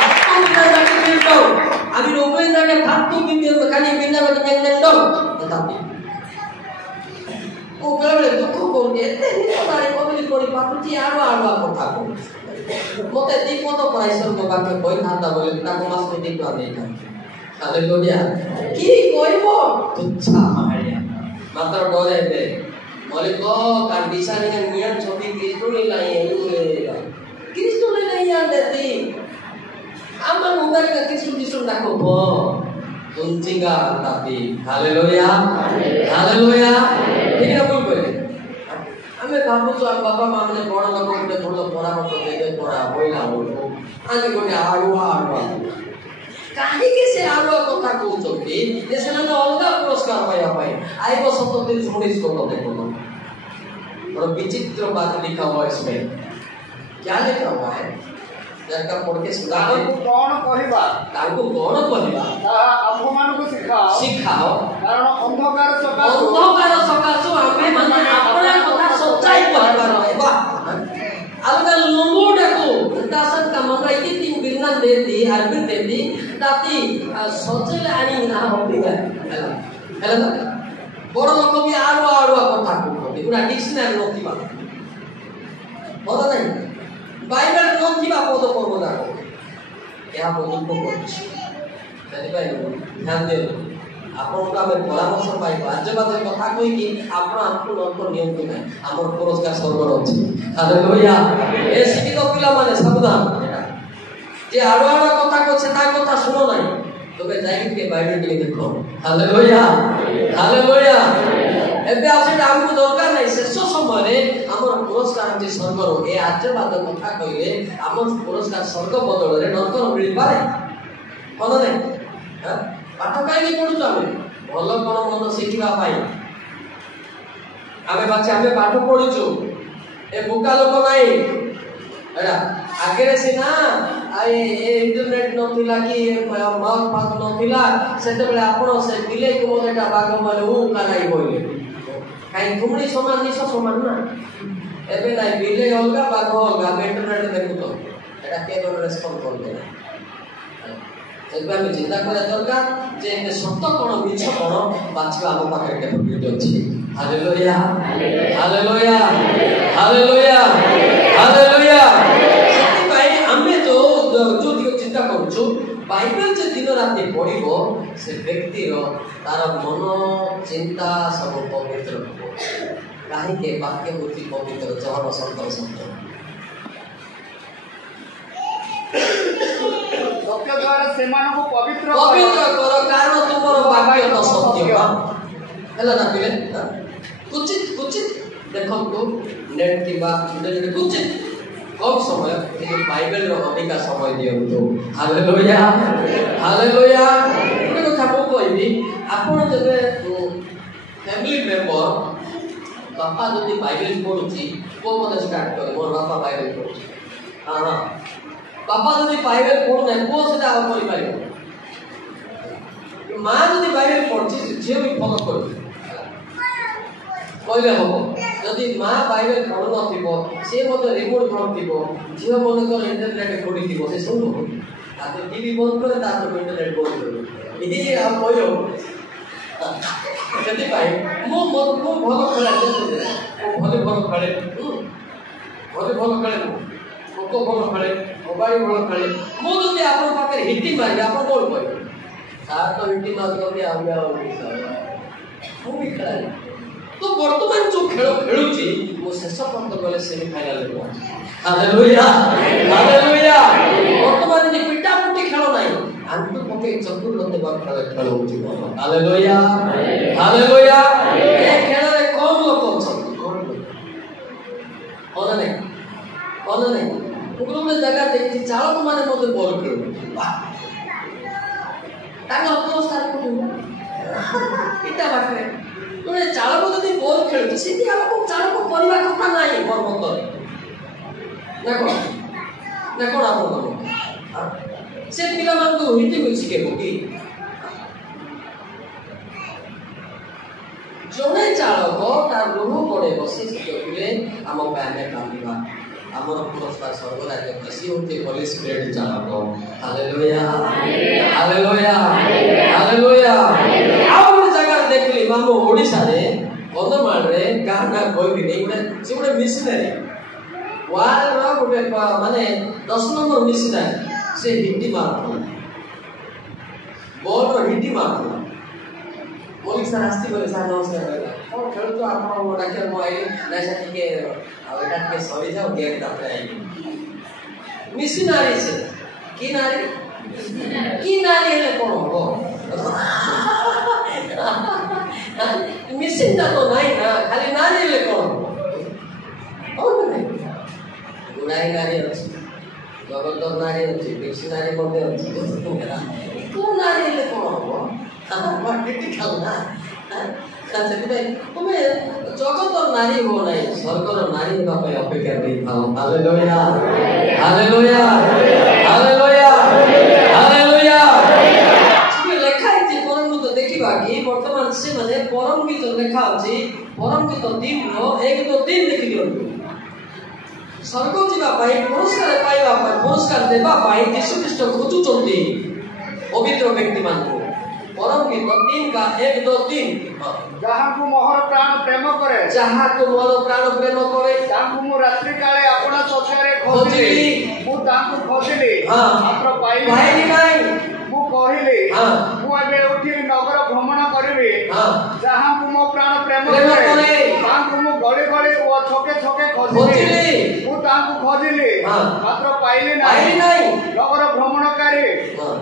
आपको बिना जाके एते निकटारे कबली पड़ी पाटुची आड़ुआ कथा को मते दीपद प्राइसर को बाके कोई थाता बोले ताको मास को दीप दे था हालेलुया की कोइबो तुच्छा मारिया मात्र डरे दे बोले को कंडीशन ने नियम छोटी कृष्ण ने लाई कृष्ण ने नहीं याद देती आमा उधर का कृष्ण डाको बो तुंचिगा नाती हालेलुया हालेलुया ठीक है बोल बोले हमें भाबु जो बाबा मामले बड़ लोग के बोल परामर्श देबे परा बोइला बोलो आगे गोटे आड़ुआ काहे के से आड़ुआ कथा कहउछथि जे सेना अलगा पुरस्कार पाया पाए आइबो 37 को तो देखो और विचित्र बात लिखा हुआ इसमें क्या लिखा हुआ है जरका पढ़ के सुना ताको कोन कहबा अपमान को सिखाओ कारण अंधकार सकासु हमें माने अपना कथा सच्चाई कहबा रहबा अलगा लोंगोडा को दासन का मंगाई की तीन बिरना दे दी हरबिर दे दी ताती सचले आनी ना होबीगा हेला बड़ लोक भी आड़ुआ कथा को पूरा डिक्शनरी नथिबा बोला नहीं बाइबल नथिबा पद पढ़बो ना या बोल को करछि सही भाई ध्यान दे आपण का में परामर्श पाई राज्यवाद कथा कोई कि आपण आपको नंत नियम के नहीं हमर पुरस्कार स्वर्ग अछि हालेलुया ए शिक्षित पिला माने सावधान जे आड़ुआ कथा को सेता कथा सुनो नहीं तबे जाई के बाइबल के देखो हालेलुया हालेलुया एबे आसे हमको दरकार नहीं शेष समय रे हमर पुरस्कार जे स्वर्ग रो ए आज्यवाद कथा कइले हमर पुरस्कार स्वर्ग बदल रे नरक मिल पारे कोन नहीं हां पाठ काई पढु जामे भलो कोन मन शिखिबा पाई आमे बाचे आमे पाठ पढुछु ए बुका लोक नाही एरा आगे रे सिना आए इंटरनेट नथिला कि माउथ पाथ नथिला सेते बेले आपण से बिले को मोलेटा बाग माने उ कानाई होइले काई घुमड़ी समान निस समान ना एबे नाही बिले अलगा बाग अलगा इंटरनेट देखु तो एटा के कोन रेस्पॉन्ड करबे एबे हम चिंता करे दरकार जे ए सत्य कोन मिछ कोन बाछवा हम पाखे के वीडियो अछि हालेलुया हालेलुया हालेलुया हालेलुया सेति भाई हमें तो जो चिंता करूछु बाइबल जे दिन राति पढिबो से व्यक्ति रो तार मन चिंता सब पवित्र हो काहे के वाक्य बुद्धि पवित्र जहर संतर संतर सत्य द्वारा सेमान को पवित्र करो कारण तुमरो वाक्य तो सत्य हेला ना पिले कुछ देखो तो नेट की बात जुड़े कुछ कम समय ये बाइबल रो अधिका समय दियो तो हालेलुया हालेलुया गोटे कथा को कहबी आपण जबे फैमिली मेंबर बापा जदी बाइबल पढुची को मते स्टार्ट करे मोर बापा बाइबल पढुची हां हां बापा जदी बाइबल पढु नै को सेटा आ करि पारिबो मां जदी बाइबल पढुची जे भी फॉलो करू कहले हबो जदि मां बाइबल पढु नथिबो से मते रिमोट करथिबो झियो मन को इंटरनेट खोलिथिबो से सुनो ताते टीवी बंद करे ताते इंटरनेट बंद करे इही आ कहयो जदि भाई मो भलो खेले भले भलो खेले कोको भलो खेले मोबाइल भलो खेले मो जदि आपन पाखे हिटी मारि आपन बोल कहयो सार तो हिटी मार करके आउया मु भी खेले तो वर्तमान जो खेल खेलुची वो शेष पर्यंत गले सेमीफाइनल रे हालेलुया हालेलुया वर्तमान जे पिटा पुटी खेल नाही आंतु पके चतुर लते बा खेल होची हालेलुया हालेलुया ए खेल रे कम लोक अछन कोन नहीं उग्र में जगह देखि चालक माने मते बॉल खेल तांग अवस्था को पिटा बाकरे तोरे चालक जदि बॉल खेलु सेति हमको चालक परिवा कथा नाही मोर मत देखो आपण से पिला मान को हिटी को सिखेबो कि जोने चालक तार लोह पड़े बसी सिखले हम पाने कामिबा हमर पुरस्कार स्वर्ग राज्य कृषि होते होली स्पिरिट चालक हालेलुया हालेलुया हालेलुया और जगह देखली मामो ओडिसा रे କନ୍ଧମାଳରେ ଗାଁ ନା କହିକିନି ସେ ଗୋଟେ ମିଶନାରୀ ୱାର୍ଲଡର ଗୋଟେ ମାନେ 10 ନମ୍ବର ମିଶନାରୀ ସେ ହିଣ୍ଡି ମାରୁଥିଲା ବଲର ହିଣ୍ଡି ମାରୁଥିଲା ମଲିକ ସାର୍ ଆସିଥିଲେ ସାର୍ ନମସ୍କାର କ'ଣ ଖେଳୁଛ ଆପଣ ଡାକିଲେ ମୁଁ ଆଇଲି ନାଇଁ ସାର୍ ଟିକେ ଆଉ ଏଇଟା ଟିକେ ସରିଯାଉ ଗେଟ୍ ତାପରେ ଆଇଲି ମିଶନାରୀ ସେ କି ନାରୀ ହେଲେ କ'ଣ ହବ ମିଶିନଟା ତ ନାହିଁ ନା ଖାଲି ନାରୀ ହେଲେ କ'ଣ ହବ ଗୁଡ଼ାଏ ନାରୀ ଅଛି ଜଗତର ନାରୀ ଅଛି ବେଶୀ ନାରୀ ମଧ୍ୟ ଅଛି କୋଉ ନାରୀ ହେଲେ କ'ଣ ହବ କ୍ରିଟିକାଲ ନା ସେଥିପାଇଁ ତୁମେ ଜଗତର ନାରୀ ହୁଅ ନାହିଁ ସ୍ୱର୍ଗର ନାରୀ ହେବା ପାଇଁ ଅପେକ୍ଷା କରିଥାଅ ହାଲେଲୁୟା ହାଲେଲୁୟା ହାଲେଲୁୟା ହାଲେଲୁୟା ଲେଖା ହେଇଛି ପରମ ଗୀତ ଦେଖିବା କି ବର୍ତ୍ତମାନ ସେମାନେ ପରମ ଗୀତ ଲେଖା ଅଛି ପରମ ଗୀତ 3ର 1-3 ଦେଖି ଦିଅନ୍ତୁ ସ୍ୱର୍ଗ ଯିବା ପାଇଁ ପୁରସ୍କାର ପାଇବା ପାଇଁ ପୁରସ୍କାର ଦେବା ପାଇଁ ଯୀଶୁ ଖ୍ରୀଷ୍ଟ ଖୋଜୁଛନ୍ତି ପବିତ୍ର ବ୍ୟକ୍ତିମାନଙ୍କୁ ପରମ ଗୀତ 3-1-3 ଯାହାକୁ ମୋର ପ୍ରାଣ ପ୍ରେମ କରେ ତାଙ୍କୁ ମୁଁ ରାତ୍ରି କାଳେ ଆପଣା ଶଯ୍ୟାରେ ଖୋଜିଲି ମୁଁ ତାଙ୍କୁ ଖୋଜିଲି ମାତ୍ର ପାଇଲି ନାହିଁ ମୁଁ କହିଲି ମୁଁ ଏବେ ଉଠି ନଗର ଭ୍ରମଣ କରିବି ଯାହାକୁ ମୋ ପ୍ରାଣ ପ୍ରେମ କରେ ତାଙ୍କୁ ମୁଁ ଗଳି ଗଳି ଓ ଛକେ ଛକେ ଖୋଜିଲି ମୁଁ ତାଙ୍କୁ ଖୋଜିଲି ମାତ୍ର ପାଇଲି ନାହିଁ ନଗର ଭ୍ରମଣକାରୀ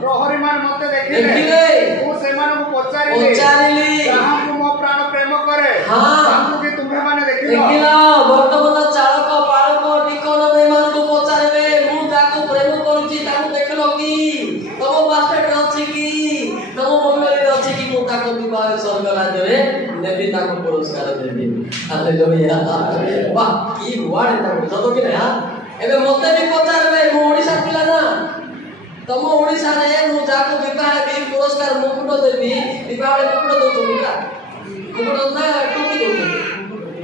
ପ୍ରହରୀମାନେ ମତେ ଦେଖିଲେ ମୁଁ ସେମାନଙ୍କୁ ପଚାରିଲି ଯାହାକୁ ମୋ ପ୍ରାଣ ପ୍ରେମ କରେ ତାଙ୍କୁ ବି ତୁମେମାନେ ଦେଖିଲ ବର୍ତ୍ତମାନ ଚାଳକ ପାଳକ ନିକନ ଏମାନଙ୍କୁ ପଚାରିବେ ମୁଁ ଯାହାକୁ ପ୍ରେମ କରୁଛି ତାଙ୍କୁ ଦେଖିଲ କି ତମ ବାସ୍କେଟରେ ଅଛି କି ତମ ମଣ୍ଡଳୀରେ ଅଛି କି ମୁଁ ତାକୁ ବିବାହ ସ୍ୱର୍ଗ ରାଜ୍ୟରେ ନେବି ତାକୁ ପୁରସ୍କାର ଦେବି ହାଲେଲୁୟା ବାଃ କି ୱାର୍ଡ ଏଟା ସତ କି ନା ଏବେ ମତେ ବି ପଚାରିବେ ମୁଁ ଓଡ଼ିଶା ପିଲା ନା ତମ ଓଡ଼ିଶାରେ ମୁଁ ଯାହାକୁ ବିବାହ ହେବି ପୁରସ୍କାର ମୁକୁଟ ଦେବି ବିବାହରେ ମୁକୁଟ ଦଉଛନ୍ତି ନା ମୁକୁଟ ନା ଟୋପି ଦଉଛନ୍ତି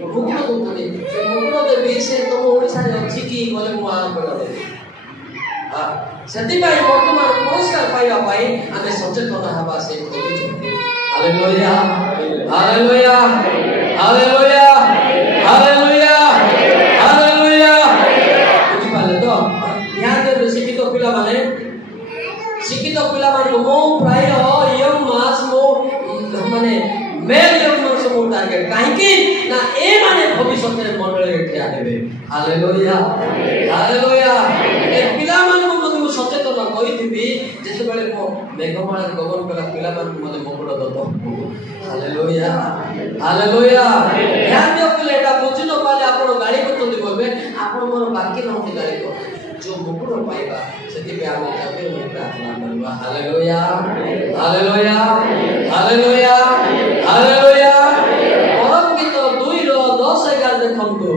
ମୁକୁଟ ଦଉଛନ୍ତି ସେ ମୁକୁଟ ଦେବି ସେ ତମ ଓଡ଼ିଶାରେ ଅଛି କି ବୋଲେ ମୁଁ ଆରମ୍ଭ ଦେବି ସେଥିପାଇଁ ବର୍ତ୍ତମାନ ପୁରସ୍କାର ପାଇବା ପାଇଁ ଆମେ ସଚେତନ ହେବା ସେ ଖୋଜୁଛନ୍ତି hallelujah hallelujah hallelujah hallelujah hallelujah ବୁଝିପାରିଲେ ତ ଧ୍ୟାନ ଦିଅନ୍ତୁ ଶିକ୍ଷିତ ପିଲାମାନଙ୍କୁ ମୁଁ ପ୍ରାୟ ୟଙ୍ଗ ମାସ୍ ମୁଁ ମାନେ ମେଲ୍ ୟଙ୍ଗ ମାସ୍ ମୁଁ ଟାର୍ଗେଟ କାହିଁକି ନା ଏମାନେ ଭବିଷ୍ୟତରେ ମଣ୍ଡଳୀରେ ଠିଆ ହେବେ ହାଲେଲୁୟା ହାଲେଲୁୟା ଏ ପିଲାମାନଙ୍କୁ ମଧ୍ୟ ମୁଁ ସଚେତନ କହିଥିବି ଯେତେବେଳେ ମୁଁ ମେଘମାଳାରେ ଗମନ କଲା ପିଲାମାନଙ୍କୁ ମୋତେ ମୁକୁଟ ଦବ ହାଲେଲୁୟା ହାଲେଲୁୟା ଧ୍ୟାନ ଦିଅ ପିଲା ଏଇଟା ବୁଝି ନ ପାରିଲେ ଆପଣ ଗାଳି କରୁଛନ୍ତି କହିବେ ଆପଣ ମୋର ବାକି ନହୁନ୍ତି ଗାଳି କରୁଛନ୍ତି जो मुकुट पाइबा सेति पे आमे जाबे प्रार्थना करबा हालेलुया हालेलुया हालेलुया हालेलुया परम गीत 2:10-11 देखंतु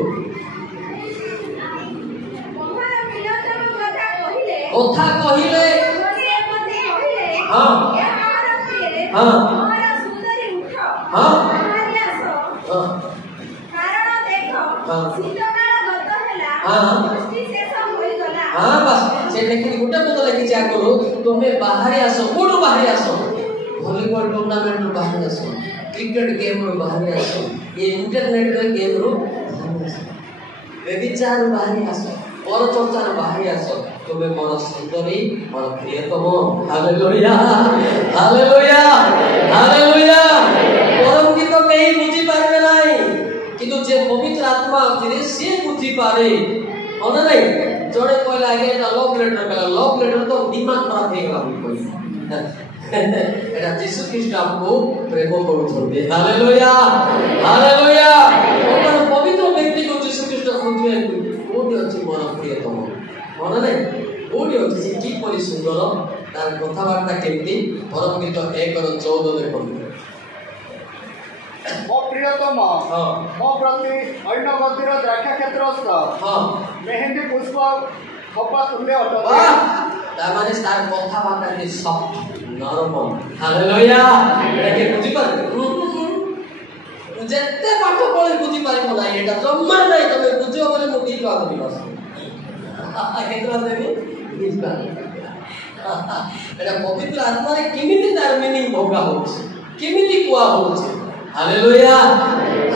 कथा कहिले हां हां सुंदरी उठ हां कारण देखो शीतकाल गत हैला हां हाँ बस से लेकिन गोटे पद लिखी जा करो तुम्हें बाहर आसो कोड बाहर आसो वॉलीबॉल टूर्नामेंट रो बाहर आसो क्रिकेट गेम रो बाहर आसो ये इंटरनेट रे गेम रो बाहर आसो व्यभिचार बाहर आसो और चर्चा रो बाहर आसो तुम्हें मोर सुंदरी मोर प्रियतम हालेलुया हालेलुया हालेलुया परम गीत कहीं बुझी पारे नहीं किंतु जे पवित्र आत्मा अथिरे से बुझी पारे होना नहीं जोड़े कहला आगे एटा लव लेटर तो दिमाग खराब हे गला कोई एटा यीशु ख्रीष्ट आपको प्रेम करूछोंती हालेलुया हालेलुया ओकर पवित्र व्यक्ति को यीशु ख्रीष्ट खोजवे कोडी अछि मोर प्रियतम होना नहीं कोडी अछि जे की परि सुंदर तार कथावार्ता केमती परम गीत 1:14 देखो मो प्रियतम मो प्रति अन्य गतिर द्राक्षा क्षेत्रस्थ मेहंदी पुष्प खपा तुल्य अटते ता माने तार कथावार्ता के सॉफ्ट नरम हालेलुया एके बुझी पार जेते पाठ पढे बुझी पारिबो ना एटा जम्मा नै तमे बुझियो बोले मु की बात दिबस केतरा देबी बुझबा एटा पवित्र आत्मा रे किमिति तार मीनिंग भोगा होछि किमिति कुआ होछि हालेलुया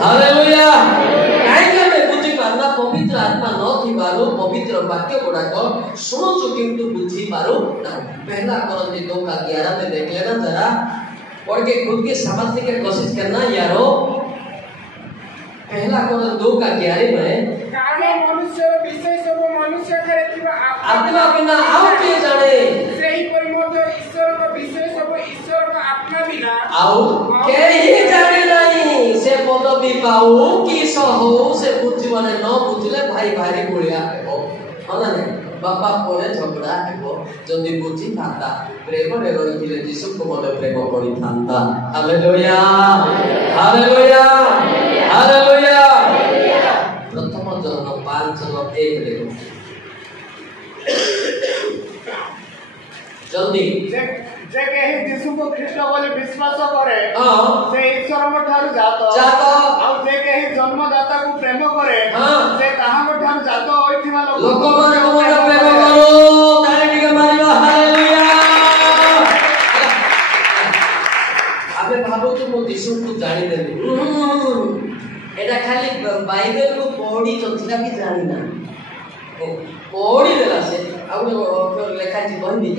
हालेलुया काहे हमें बुझी पारना पवित्र आत्मा न थिबारो पवित्र वाक्य गुड़ाक शुणुचु किंतु बुझी पारो ना। पहला कोरिन्थी 2:11 में देख लेना जरा, पढ़ के खुद के समझने की कोशिश करना यारो। पहला कोरिन्थी 2:11 में कारण मनुष्य विषय सब मनुष्य करे थिबा आत्मा बिना आउ के जाने सेही परिमोद ईश्वर को विषय सब ईश्वर को आत्मा बिना आउ के ही जाने नहीं। से पदवी पाऊ कि सहु से बुद्धि माने न बुझले भाई भारी गुलिया हेबो हना नै बापा परे झगड़ा हेबो जदी बुद्धि थाता प्रेम रे रहिथिले यीशु को मने प्रेम करि थांता। Hallelujah hallelujah hallelujah. प्रथम जन 5:1 देखो जल्दी जे केही यीशु को ख्रीष्ट बोली विश्वास करे से ईश्वर ठारू जात आ जे केही जन्मदाता को प्रेम करे से ताहा ठारू जात होइथिबा लोक माने मोर प्रेम करो तारे टिके मारिबा। हालेलुया। आबे भाबो तो मो यीशु को जानि देली एटा खाली बाइबल को पढ़ी तथिला भी जानि ना पढ़ी देला से आ लेखा छी बंदी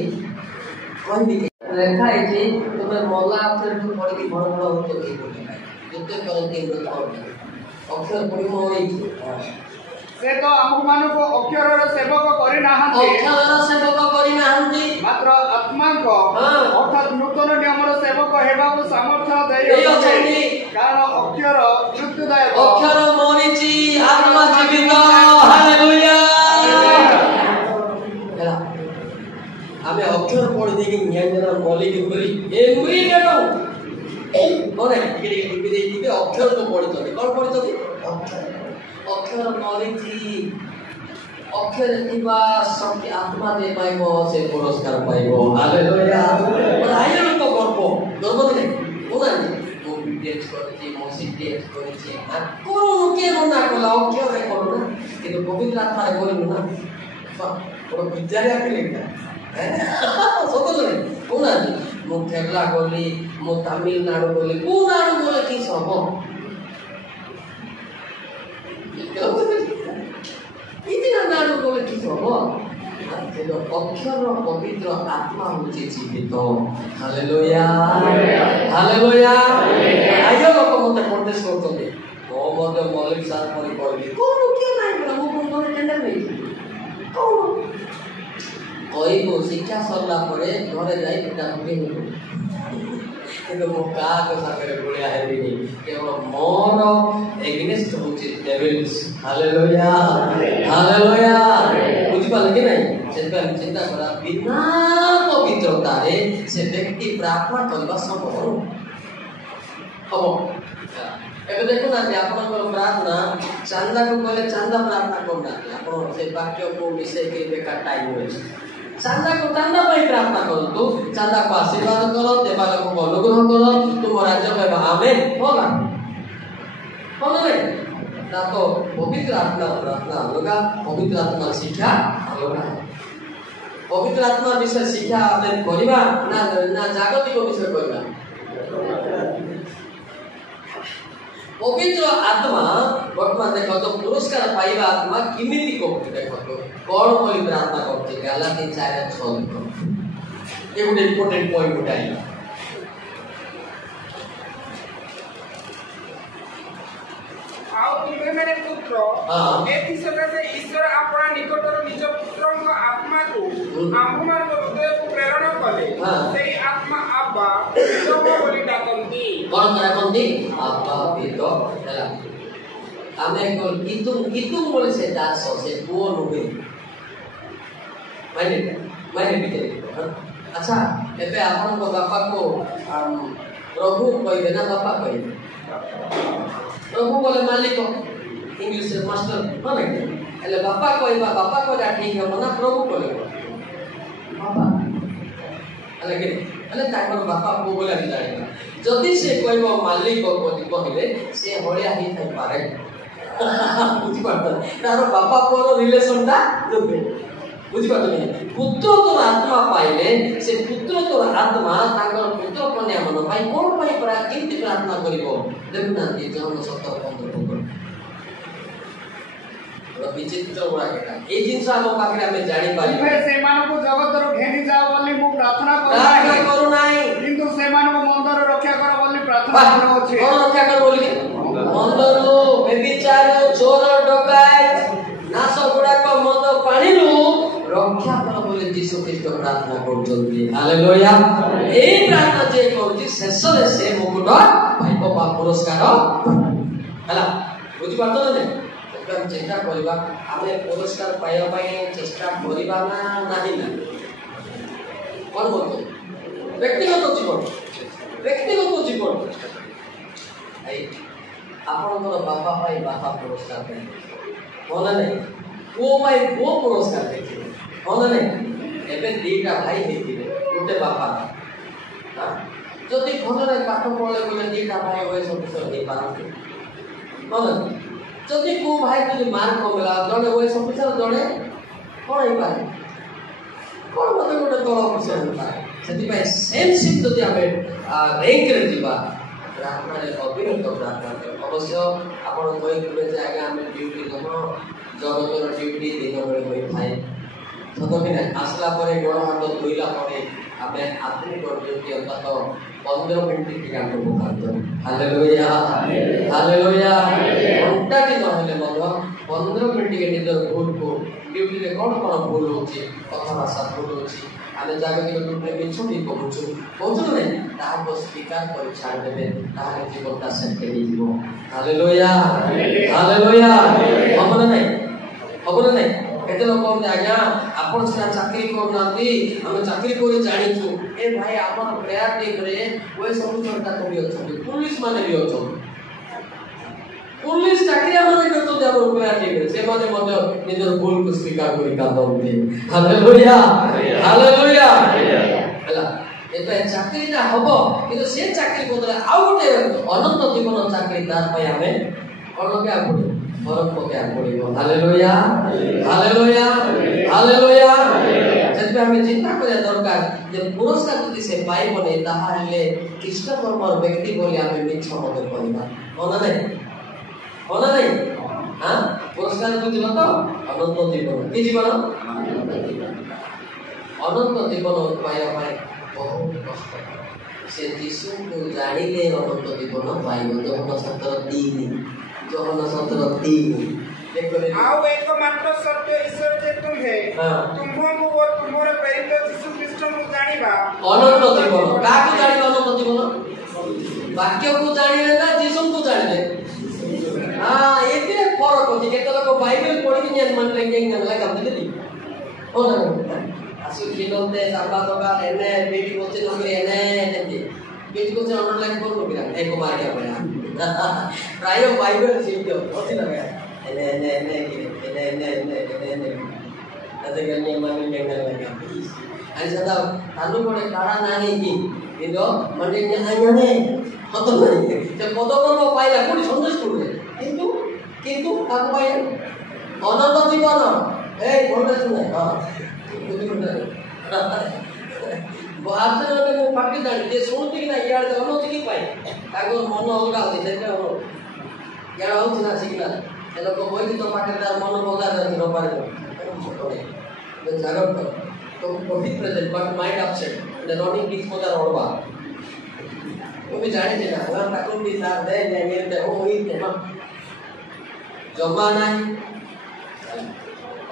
लेखा है कि तुम्हें मौला अक्षर को पढ़ के बड़ बड़ होतो के युद्ध करते अक्षर पढ़ी मोई से तो हमको मानु को अक्षर रो सेवक करि नाहंती मात्र आत्मा को अर्थात नूतन नियम रो सेवक हेबा को सामर्थ्य देय अछि कारण अक्षर मृत्युदायक अक्षर मरिची आत्मा जीवित। हालेलुया। आमे अक्षर पढ़ दे कि न्यायरा बोली के बोली ए मुई नेनो ओने टिके टिके दे दिबे अक्षर को पढ़ी तो कोन पढ़ी तो अक्षर मरिची अक्षर थिबा सब आत्मा दे पाइबो से पुरस्कार पाइबो। हालेलुया। आइले तो गर्व नै ओना ओ विदेश करछि मस्जिद देश करछि कोन के मना कला अक्षर रे करू ना কিন্তু पवित्र आत्मा रे बोलू ना बड़ विचारिया के लेखा सतरे कोना मु केरला गली मु तमिलनाडु गली कोनाडु बोले कि सब इतना नाडु बोले कि सब तेरो अक्षर पवित्र आत्मा होची जीवित। Hallelujah hallelujah. आयो लोक मते प्रोटेस्ट करतले ओ मते मौलिक साथ परि करली कोन के नाही मु कोन टेंडर नहीं कोन कोई को शिक्षा सरला परे घरे जाई पिटा होके मो का सागरे गुलिया है दिनी केवल मोर एग्नेस्ट होची डेविल्स। Hallelujah hallelujah. बुझी पाले कि नहीं से चिंता करा बिना पवित्रता रे से व्यक्ति प्राप्त करबा संभव हबो। एबे देखो ना कि आपन को प्रार्थना चंदा को कहले चंदा प्रार्थना करना आपन से वाक्य को विषय के बेकार टाइम होय चंदा को चंदा पर प्रार्थना करतु चंदा को आशीर्वाद करो देवा लोक को अनुग्रह करो तुम राज्य में आमेन होगा होना रे ता तो पवित्र आत्मा प्रार्थना होगा पवित्र आत्मा शिक्षा होगा पवित्र आत्मा विषय शिक्षा आपने करिबा ना ना जागतिक विषय करिबा। पवित्र आत्मा वर्तमान देखो तो पुरस्कार पाइबा आत्मा किमिति को देखो तो कौन बोली प्रार्थना करते गलाती 4:6 लिखो ये गुड इंपोर्टेंट पॉइंट उठाई आओ तुमे मेरे पुत्र एति सकाशे ईश्वर आपन निकटर निज पुत्रक आत्मा को आम्भमान हृदय को प्रेरण कले सेही आत्मा आबा पिता बोली डाकंती कौन डाकंती आबा पिता हैला आमे को कितुम बोले से दास से पुओ नुबे माने बिके अच्छा एबे आपन को बापा को प्रभु कहबे ना बापा कहबे प्रभु बोले मालिक इंग्लिश से मास्टर माने एले बापा कहबा बापा को जा ठीक है ना प्रभु बोले बापा अलगे अले ताकर बापा को बोला कि जाएगा जदी से कहबो मालिक को कहले से होलिया ही थाई पारे बुझी पाता तारो बापा को रिलेशन ता जोबे बुझिपारछुनी पुत्रत्वर आत्मा पाइले से पुत्रत्वर आत्मा ताकर पुत्र कन्या मन पाइ कोन पाइ केमति प्रार्थना करिवो देखुना कि जहन 17:15 विचित्र गुड़ा केटा ए जिंस हम पाखरे हमें जानि पारि से मानको जगतर घेनी जाओ बोली मु प्रार्थना करू नाही किंतु से मानको मंदर रक्षा कर बोली प्रार्थना करो अछि कोन रक्षा कर बोली मंदर बेबिचार चोर डकायत नाश गुड़ा को मंद पानी रु रक्षा कर बोली यीशु ख्रीष्ट प्रार्थना करछन्ती हालेलुया ए प्रार्थना जे करछि शेषले से मुकुट पाइबो बा पुरस्कार हला बुझि पातो ने चेष्टा करिबा आमे पुरस्कार पाइबा पई चेष्टा करिबा ना नाही ना कोन बोलतो व्यक्तिगत जीवन आई आपनकर बापा पाई बापा पुरस्कार दे होला नै वो पाई वो पुरस्कार देखि होला नै एबे दीटा भाई हेतिले गोटे बापा हां जदि घररे पाठ पढले बोले दीटा भाई होय सब हे पारते होला जदि को भाई जदि मार्क कमला जणे होय सब जणे कोन हे पारे कोन मते गोटे तळ अफिसर होता सेति पे सेम शिफ्ट जदि आमे रैंक रे दिबा प्रार्थना रे अभिनव प्रार्थना अवश्य आपण कोई करे जे आगे आमे ड्यूटी जनो जगतर ड्यूटी दिन बेले होई थाए सतो कि आसला परे गोड़ हाथ धोइला परे आमे आत्मिक ड्यूटी अंतत 15 मिनिट की काम करतो हालेलुया हालेलुया घंटा की नहले मनो 15 मिनिट के निदर भूल को ड्यूटी रे कोन भूल होची कथा भाषा भूल होची आमे जागतिक रूप में मिछुटी कहूछु नै ताहा को स्वीकार कर छाड़ देबे ताहा जीवनटा सेट करि दिबो हालेलुया हालेलुया खबर नै केते लोक कहते आज्ञा आपण सिना चाकरी करनाती हम चाकरी कोरी जानिछु ए भाई हमर प्रेयर टीम रे ओए सब छोटा कवि अछन पुलिस माने भी अछन पुलिस चाकरी हमर करतो देवर प्रेयर टीम रे से माने मते निजर भूल को स्वीकार करि कांदोंती हालेलुया हालेलुया हला एते चाकरी ना हबो किंतु से चाकरी बदले आ गोटे अनंत जीवन चाकरी तार पय हमें कोन के आपुडी फरक पके आपुडीबो हालेलुया हालेलुया हालेलुया जति हमें चिंता करे दरकार जे पुरस्कार जति से पाइबो नै ताहाले कृष्ण कर्मर व्यक्ति बोली हमें मिछ मते करिबा होला नै हां पुरस्कार बुझिलो तो अनंत जीवन की जीवन अनंत जीवन पाया पाए बहुत कष्ट से यीशु को जानिले अनंत जीवन पाइबो जोहन 17:3 देखो आओ एकमात्र सत्य ईश्वर जे तुम्हे तुमको और तुम्हारे प्रेरित यीशु ख्रीष्ट को जानिबा अनंत जीवन काको जानिबा अनंत जीवन वाक्य को जानिले ना यीशु को जानिले हां एते फरक होती केते लोग बाइबल पढि ज्ञान मन लेंगे नला काम देली हो ना आसु खिलोते साबा दोगा एने बेटी बोचे नोकरी एने देती बेटी को से ऑनलाइन कर लो बिना एक मार के बना प्राय बाइबल सिद्ध होती लगा एने अते गन्ने मन लेंगे लगा आई सदा तानु कोडे काडा नानी की इदो मंडे आयाने खत्म नहीं ते पदकर्म पाइला कोडी संदेश करले किंतु काको पाइ अनंत जीवन ए बोलबे सुने हां बात रे मो पाटी दाडी जे सुनती कि ना यार जनो की पाइ ताको मन अलगा होई सेटा हो यार हो ना सिकला ए लोक होई तो पाटी दार मन बगा न पारे तो जागत तो body present but mind upset the running किस को दार ओडबा তুমি জানি যে না ওরা তাকন দি সার দে নেই দে ওই তেমা জমা নাই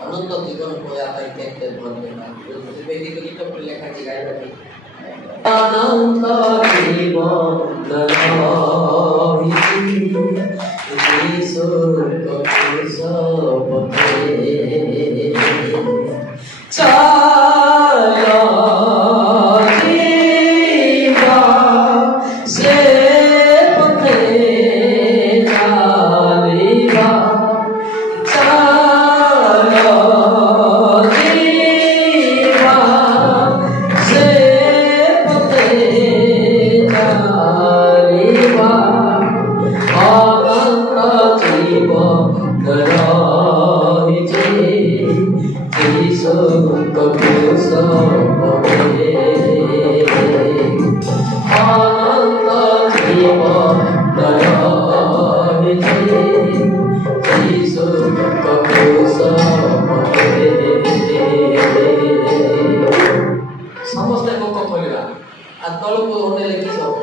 অনন্ত জীবন কোয়া পাই কেতে বলতে না যদি বেদি করি তো লেখা জি গায় রাখি অনন্ত জীবন নহি যিশু কৃষ্ণ পথে চালো Jai समस्त मुख खोलिबा आ तलको होने की सब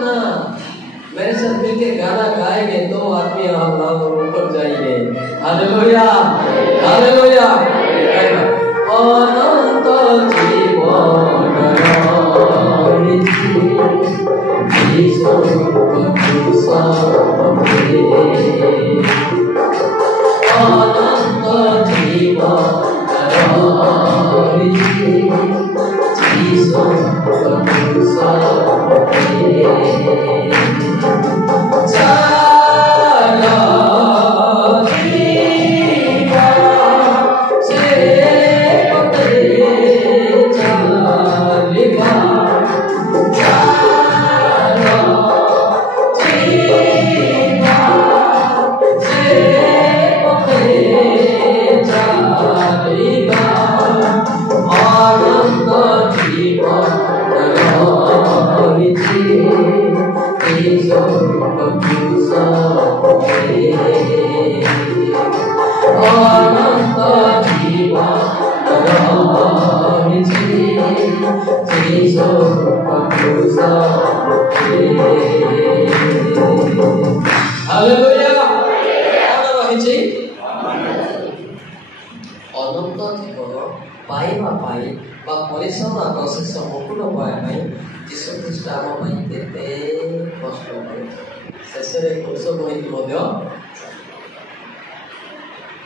ना मेरे साथ मिलके गाना गाएंगे तो आदमी ऊपर जाएंगे। Hallelujah hallelujah. अनंत जीवन यीशु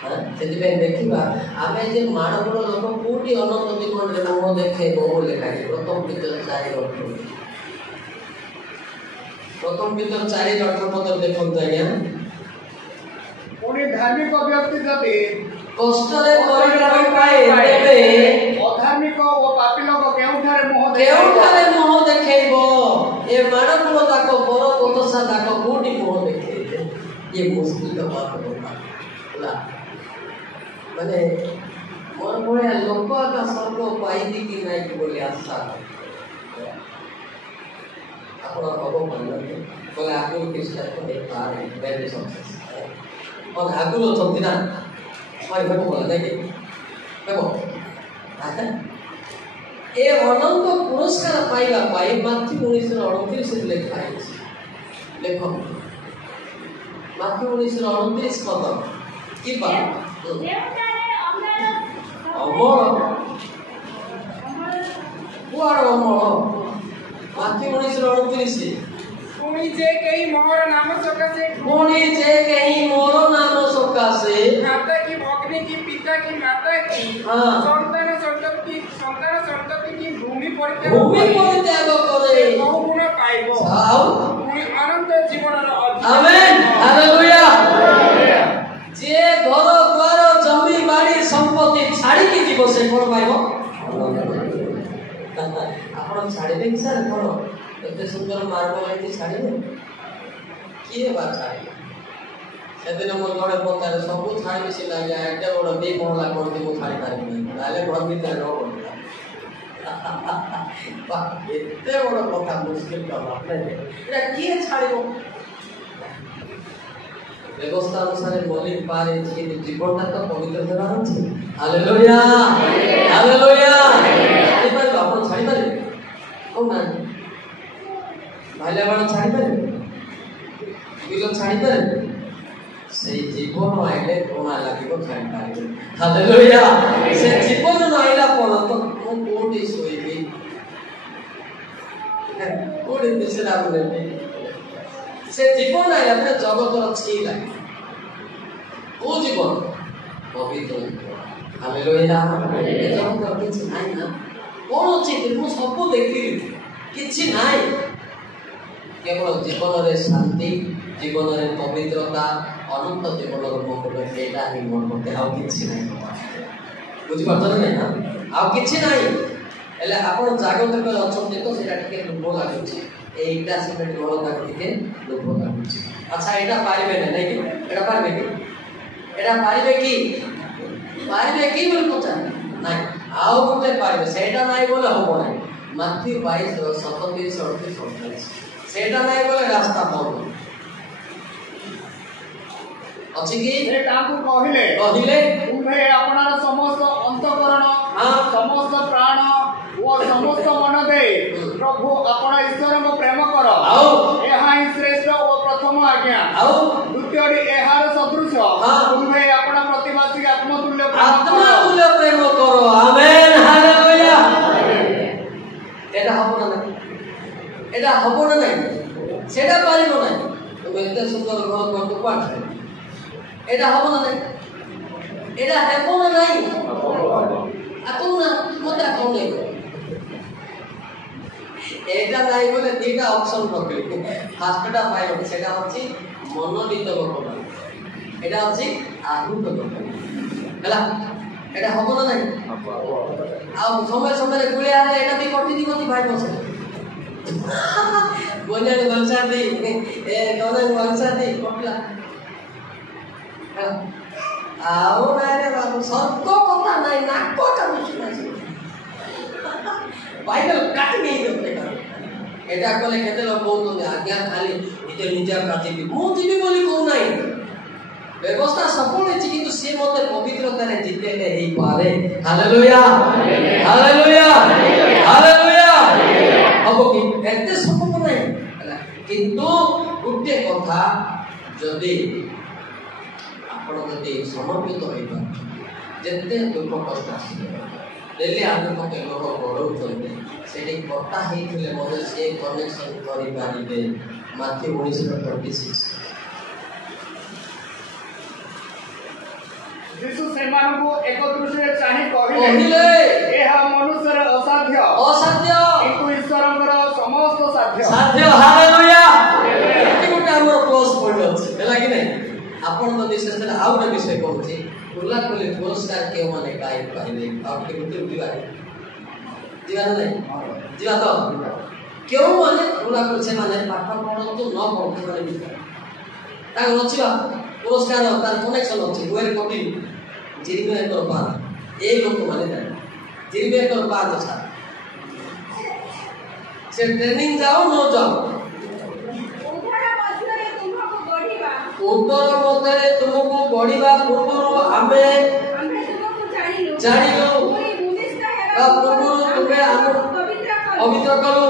अनंत जीवन देखा आम जे मानव लोक कौटी अनंत जीवन मुह देखे बहु लेखा प्रथम पितर 4:18 प्रथम पितर 4:18 पद देखो आज्ञा पुणी धार्मिक व्यक्ति जदि कष्टरे परिणाम पाए तेबे अधार्मिक ओ पापी लोक केउठारे मुह देखेबो ए मानव लोक ताको पर कोतसा ताको कौटी मुह देखे ये मुश्किल का बात होला माने मोर भया लोक का स्वर्ग पाइबी कि नहीं कि बोले आशा आपण हबो मानते बोले आगु कृष्ण को एक बार वेरी सक्सेस और आगु छथि ना भाई भाई बोला जाय कि देखो ए अनंत पुरस्कार पाइबा पाई माथि 1929 लिखा है देखो माथि 1929 पद की बात अमर कुआर अमर माथि 1929 पुणी जे कहीं मोर नाम सकासे माता की अग्नि की पिता की माता की संतान संतति की भूमि परित्याग करे बहु गुण पाइबो पुणी अनंत जीवन आमेन हालेलुया। जे घर द्वार जमी बाड़ी संपत्ति छाड़ी की जीव से कोन पाइबो आपण छाड़ी दे सर कोन एते सुंदर मार्बल एते छाड़ी दे किए बा छाड़ी सेदिन मोर गडे पतारे सब छाड़ी से लागे एते बड़ बे मोहला करते मो छाड़ी पारि नाले घर भीतर रहो एते बड़ कथा मुश्किल का बात है एटा किए छाड़िबो व्यवस्था अनुसार बोली पारे जे जीवनटा तो पवित्र जरा अछि। Hallelujah hallelujah. ए पर आपण छाड़ी पारे को ना भाईला बाण छाड़ी पारे बिलो छाड़ी पारे से जीवन आइले कोना लागिबो छाड़ी पारे। हालेलुया। से जीवन आइला पर तो कोटी सोइबी कोडी बिसरा बोले से जीवन आए अपने जगत अच्छी लगे वो जीवन पवित्र हालेलुया। जगत किछि नाही ना कोन अछि मु सब देखि किछि नाही केवल जीवन रे शांति जीवन रे पवित्रता अनंत जीवन रो मुकुट एटा ही मन मते आउ किछि नाही बुझि पाछन नै ना आउ किछि नाही एले आपण जागत पे अछन तो सेटा टिके दुख लागुछि एटा सिमेंट घर तक टिके दुख लागुछि। अच्छा एटा पारिबे नै कि एटा पारिबे कि बोल पचा নাই ଆଉ ଗୋଟେ ପାଇବେ ସେଇଟା ନାହିଁ ବୋଲେ ହବ ନାହିଁ। ମାଥ୍ୟୁ 22:37-38 ସେଇଟା ନାହିଁ ବୋଲେ ରାସ୍ତା ବନ୍ଦ ଅଛି କି? ସେ ତାଙ୍କୁ କହିଲେ ତୁମ୍ଭେ ଆପଣାର ସମସ୍ତ ଅନ୍ତଃକରଣ ସମସ୍ତ ପ୍ରାଣ ଓ ସମସ୍ତ ମନ ଦେଇ ପ୍ରଭୁ ଆପଣ ଈଶ୍ୱରଙ୍କ ପ୍ରେମ କର, ଏହା ହିଁ ଶ୍ରେଷ୍ଠ ଓ ପ୍ରଥମ ଆଜ୍ଞା। ଦ୍ୱିତୀୟଟି ଏହାର ସଦୃଶ, ତୁମ୍ଭେ ଆପଣ ପ୍ରତିବାସୀ ଆତ୍ମତୁଲ୍ୟ ପ୍ରେମ କର। ଆମେନ୍, ହାଲେଲୁୟା। এটা হব না নাকি? এটা হব না নাকি? সেটা পারিব না। তুমি এত সুন্দর ঘর করতে পারছো, এটা হব না নাকি? এটা হেব না নাই? আকু না মতে আকু নাই। এটা নাই বলে দুইটা অপশন রকলি। ফার্স্টটা পাইব সেটা হচ্ছে মনোনীত ঘটনা, এটা হচ্ছে আহুত ঘটনা। ହେଲା এটা হব না নাই? ଆଉ ସମୟ ସମୟରେ ଗୁଳିଆ ହେଲେ ଏଟା ବି କଟିଯିବ କି ଭାଇ ବସେ ବନ୍ୟାରେ ବଂଶାଦି ଏ ଗଣରେ ବଂଶାଦି କଟିଲା ଆଉ ନାଇରେ ବାବୁ ସତ କଥା ନାଇଁ ନାକ କାଟୁଛି ବାଇବେଲ କାଟି ନେଇଯାଉଛି ଏଟା କଲେ କେତେ ଲୋକ କହୁଛନ୍ତି ଆଜ୍ଞା ଖାଲି ନିଜେ କାଟିବି, ମୁଁ ଯିବି ବୋଲି କହୁନାହିଁ। ବ୍ୟବସ୍ଥା ସଫଳ ହେଇଛି କିନ୍ତୁ ସେ ମତେ ପବିତ୍ରତାରେ ଜିତେଇଲେ ହେଇପାରେ। Hallelujah, hallelujah, hallelujah. ହବ କି? ଏତେ ସଫଳ ନାହିଁ କିନ୍ତୁ ଗୋଟେ କଥା, ଯଦି ଆପଣ ଯଦି ସମର୍ପିତ ହେଇପାରେ ଯେତେ ଦୁଃଖ କଷ୍ଟ ଆସିଲେ ଡେଲି ଆମେ ମତେ ଲୋକ ବଢ଼ଉଛନ୍ତି ସେଠି କଟା ହେଇଥିଲେ ମଧ୍ୟ ସେ କନେକ୍ସନ କରିପାରିବେ। ମାଥ୍ୟୁ 19:36 ଯୀଶୁ ସେମାନଙ୍କୁ ଏକ ଦୃଷ୍ଟିରେ ଚାହିଁ କହିଲେ ଏହା ମନୁଷ୍ୟର ଅସାଧ୍ୟ କିନ୍ତୁ ଈଶ୍ୱରଙ୍କର ସମସ୍ତ ସାଧ୍ୟ। ହାଲେଲୁୟା। ଏଠି ଗୋଟେ ଆମର ପ୍ଲସ୍ ପଏଣ୍ଟ ଅଛି ହେଲା କି ନାହିଁ? ଆପଣ ତ ବିଶେଷ କରି ଆଉ ଗୋଟେ ବିଷୟ କହୁଛି, ଖୋଲା ଖୋଲି ପୁରସ୍କାର କେଉଁମାନେ ପାଇବେ? ଆଉ କେମିତି ଯିବା ନା ନାହିଁ? ଯିବା ତ କେଉଁମାନେ ଖୋଲା ଖୋଲି ସେମାନେ ପାଠ ପଢ଼ନ୍ତୁ ନ ପଢ଼ନ୍ତୁ ମାନେ ତାଙ୍କର ଅଛି ବା ପୁରସ୍କାର, ତାର କନେକ୍ସନ ଅଛି। ଗୁଏରେ କୋଟି ଜିରିମେଙ୍କର ପାଦ এই ଲୋକମାନେ ଜାଣି ଜିରିମେଙ୍କର ପାଦ ଛାଡ଼ ସେ ଟ୍ରେନିଂ ଯାଅ ନ ଯାଅ ଉତ୍ତର ମଧ୍ୟରେ ତୁମକୁ ବଢିବା ପୂର୍ବରୁ ଆମେ ଜାଣିଲୁ ତା ପୂର୍ବରୁ ତୁମେ ଆମକୁ ପବିତ୍ର କଲୁ।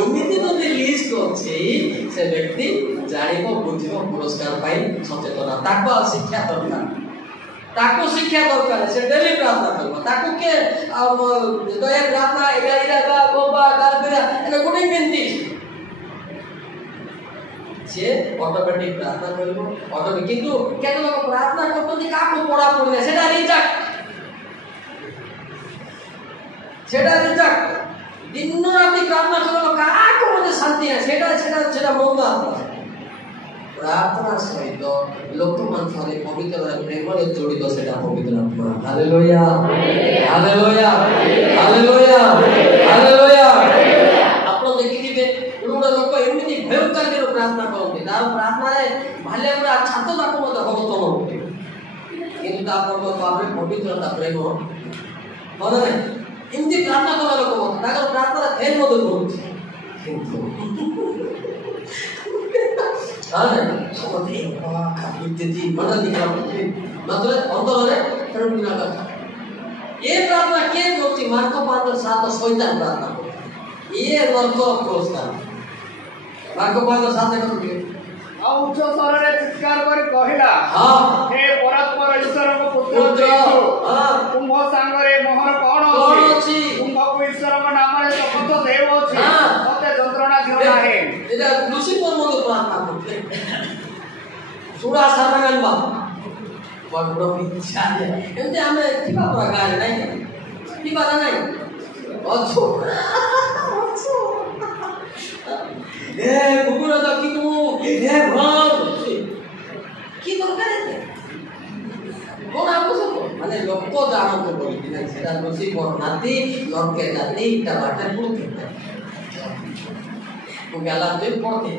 ଏମିତି ଯଦି ଲିଷ୍ଟ ଅଛି ସେ ବ୍ୟକ୍ତି ଜାଣିବ ବୁଝିବ ପୁରସ୍କାର ପାଇଁ ସଚେତନ। ତାକୁ ଆଉ ଶିକ୍ଷା ଦରକାର, ତାକୁ ଶିକ୍ଷା ଦରକାର। ସେ ଡେଲି ପ୍ରାର୍ଥନା କରିବ, ତାକୁ କିଏ ଆଉ ଦୟା ପ୍ରାର୍ଥନା ଏଇଟା ଗୋବା ଗାଲବିରା এটা ଗୋଟେ ମିନିଟ ସେ ଅଟୋମେଟିକ ପ୍ରାର୍ଥନା କରିବ ଅଟୋମେଟିକ। କିନ୍ତୁ କେତେ ଲୋକ ପ୍ରାର୍ଥନା କରୁଛନ୍ତି କାହାକୁ ପଢା ପଡିଲେ ସେଟା ରିଜେକ୍ଟ ଦିନ ରାତି ପ୍ରାର୍ଥନା କର କାହାକୁ ମତେ ଶାନ୍ତି ନାହିଁ ସେଟା ମନ୍ଦ। ପ୍ରାର୍ଥନା ସହିତ ଲୋକମାନଙ୍କ ପବିତ୍ର ପ୍ରେମରେ ଜଡ଼ିତ ସେଟା ପବିତ୍ର ଆତ୍ମା। Hallelujah, hallelujah, hallelujah, hallelujah. ଆପଣ ଦେଖିଥିବେ ଗୋଟେ ଲୋକ ଏମିତି ଭୟଙ୍କର ପ୍ରାର୍ଥନା କରନ୍ତି, ତାର ପ୍ରାର୍ଥନାରେ ଭାଲେ ପୁରା ଛାତ ଯାକ ମଧ୍ୟ ହବ ତମ କିନ୍ତୁ ତାପରେ ପବିତ୍ରତା ପ୍ରେମ ଭଲ ନାହିଁ। ଏମିତି ପ୍ରାର୍ଥନା କଲା ଲୋକ ତାଙ୍କର ପ୍ରାର୍ଥନା ଫେର ମଧ୍ୟ କରୁଛି କିନ୍ତୁ ये प्रार्थना के करती मार्को 5:7 शैतान प्रार्थना ये नरक पुरस्कार मार्को 5:7 करती ଆଉ ଉଚ୍ଚ ସ୍ୱରରେ ଚିତ୍କାର କରି କହିଲା, ହେ ପରାତ୍ପର ଈଶ୍ୱରଙ୍କ ପୁତ୍ର ଯୀଶୁ, ତୁମ୍ଭ ସାଙ୍ଗରେ ମୋହର କଣ ଅଛି? ତୁମ୍ଭକୁ ଈଶ୍ୱରଙ୍କ ନାମରେ ଶପଥ ଦେଉଅଛି, ମତେ ଯନ୍ତ୍ରଣା ଦିଅ ନାହିଁ। এটা ଲୁସିଫର ମଧ୍ୟ ପ୍ରାର୍ଥନା କରୁଥିଲେ ସୁରା ସାରାଗାନ ବା ବଡ଼ ଇଚ୍ଛା ଏମିତି ଆମେ ଥିବା ପୁରା ଗାଁରେ ନାହିଁ ଥିବା ନା ନାହିଁ ଅଛୁ ଏ କୁକୁର ଦେଖିବୁ ଏ ଘର କି ଦରକାର କଣ ଆବଶ୍ୟକ ମାନେ ଲୋକ ଜାଣନ୍ତୁ ବୋଲିକି ନାହିଁ ସେଟା ଲୁସିଫର ନାତି ଲଙ୍କେ ଜାତି ଇଟା ବାଟେ ପଡୁଥିଲେ ମୁଁ ଗଲା ତୁଇ ପଡତେ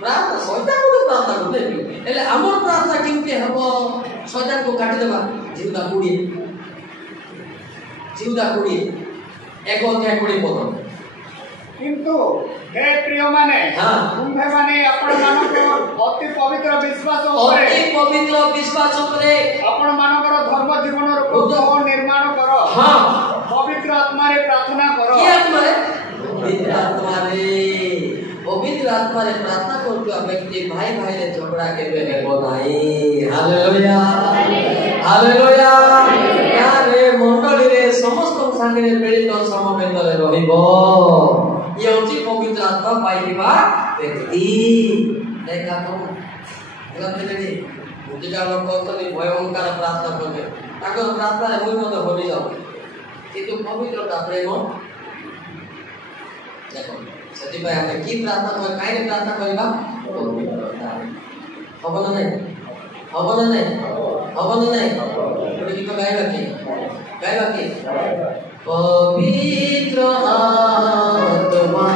प्रार्थना शैतान को प्रार्थना करते हेले हमर प्रार्थना केमते हबो शैतान को काटी देबा जीवदा कुड़ी एक अध्याय 20 पद किंतु हे प्रिय माने तुम्हे माने आपण मानको अति पवित्र विश्वास उपरे आपण मानकर धर्म जीवन रो निर्माण करो पवित्र आत्मा रे प्रार्थना करो की आत्मा रे पवित्र आत्मा रे प्रार्थना करतो व्यक्ति भाई रे झगड़ा केबे हेबो नाही हालेलुया हालेलुया यारे मंडली रे समस्त संगे मिलित समवेत रे रहिबो ये होची पवित्र आत्मा पाइबा व्यक्ति देखा तो गलत नहीं बुद्धिका लोक कोतनी भयंकर प्रार्थना करबे ताको प्रार्थना रे होई मत होली जाओ किंतु पवित्रता प्रेम देखो सेति भाई हम की प्रार्थना कर काई प्रार्थना करबा हबो ना नहीं गोटे गीत गाइबा की पवित्र आत्मा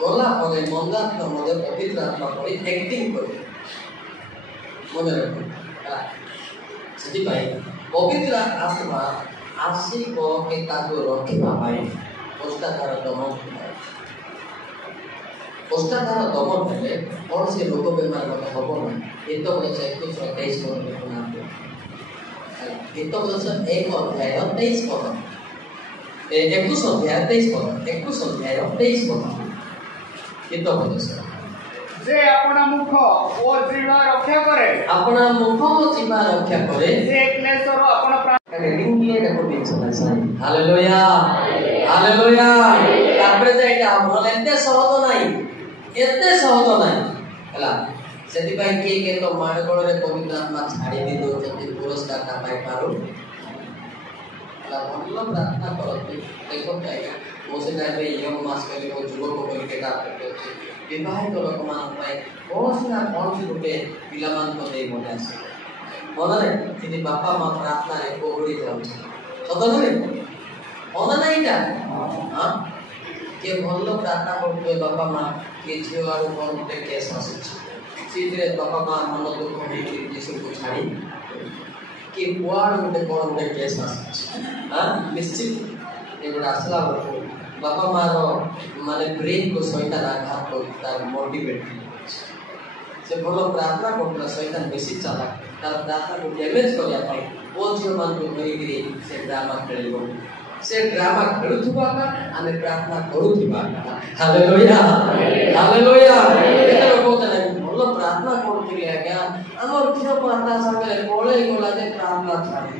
गला पदे मंदात्मा मदे पवित्र आत्मा परि एक्टिंग करे मन रखो सेति भाई पवित्र आत्मा आसी को के ताको रखिबा भाई पोस्टाधार दमन हेले और से रोग बेमार मत हबो ना एतो बस 123 पद देखना एतो बस 1 अध्याय 23 पद 21 अध्याय 23 पद कितो बस जे अपना मुख ओ जीवा रक्षा करे जे क्लेशर अपना प्राण रिंगिए देखो बिचो साई हालेलुया तापरे जाइटा हमर एते सहज नाही हला सेति भाई के तो माडगोळ रे पवित्र आत्मा छाडी दे दो जति पुरस्कार का पाई पारो हला भलो प्रार्थना करते देखो जाएगा मोसे जाबे यंग मास के को जुवक को के का करते विवाहित लोक मान पाए कोसना कोन गुटे पिलामान को दे मने आसे मनरे तिनी बापा मा प्रार्थना रे कोहड़ी जाउ सदन रे मन नाइटा हां के भलो प्रार्थना करते बापा मा के झियो आरो कोन गुटे केस आसे सीधे बापा मा मन दुख होई यीशु को छाड़ी के पुआर गुटे कोन गुटे केस आसे हां निश्चित एगुडा असला बापा मारो माने ब्रेन को शैतान आघात को तार मोटिवेट से भलो प्रार्थना करता शैतान बेसी चाला तार प्रार्थना को डैमेज करिया पाई ओ जो मान को करी गिरी से ड्रामा खेलिबो से ड्रामा खेलुथुबा का आमे प्रार्थना करूथुबा हालेलुया एतो कोते नै भलो प्रार्थना करथिले आज्ञा हमर झियो प्रार्थना संगे कोळे गोला जे प्रार्थना छाडी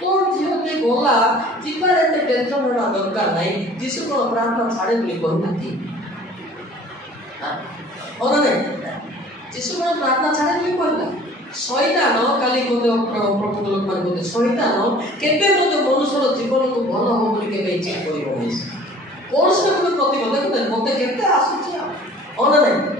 तोर झियो के गोला जिबार एते टेंशन होना दरकार नै जिसु को प्रार्थना छाडे बोली कहूनाती हां और नै जिसु को प्रार्थना छाडे बोली कहला शैतान काली कोते प्रथम लोक मान कोते शैतान केबे मते मनुष्यर जीवन को भलो हो बोली केबे इच्छा करिबो नै कोन से प्रतिबंधक मते केते आसुची और नै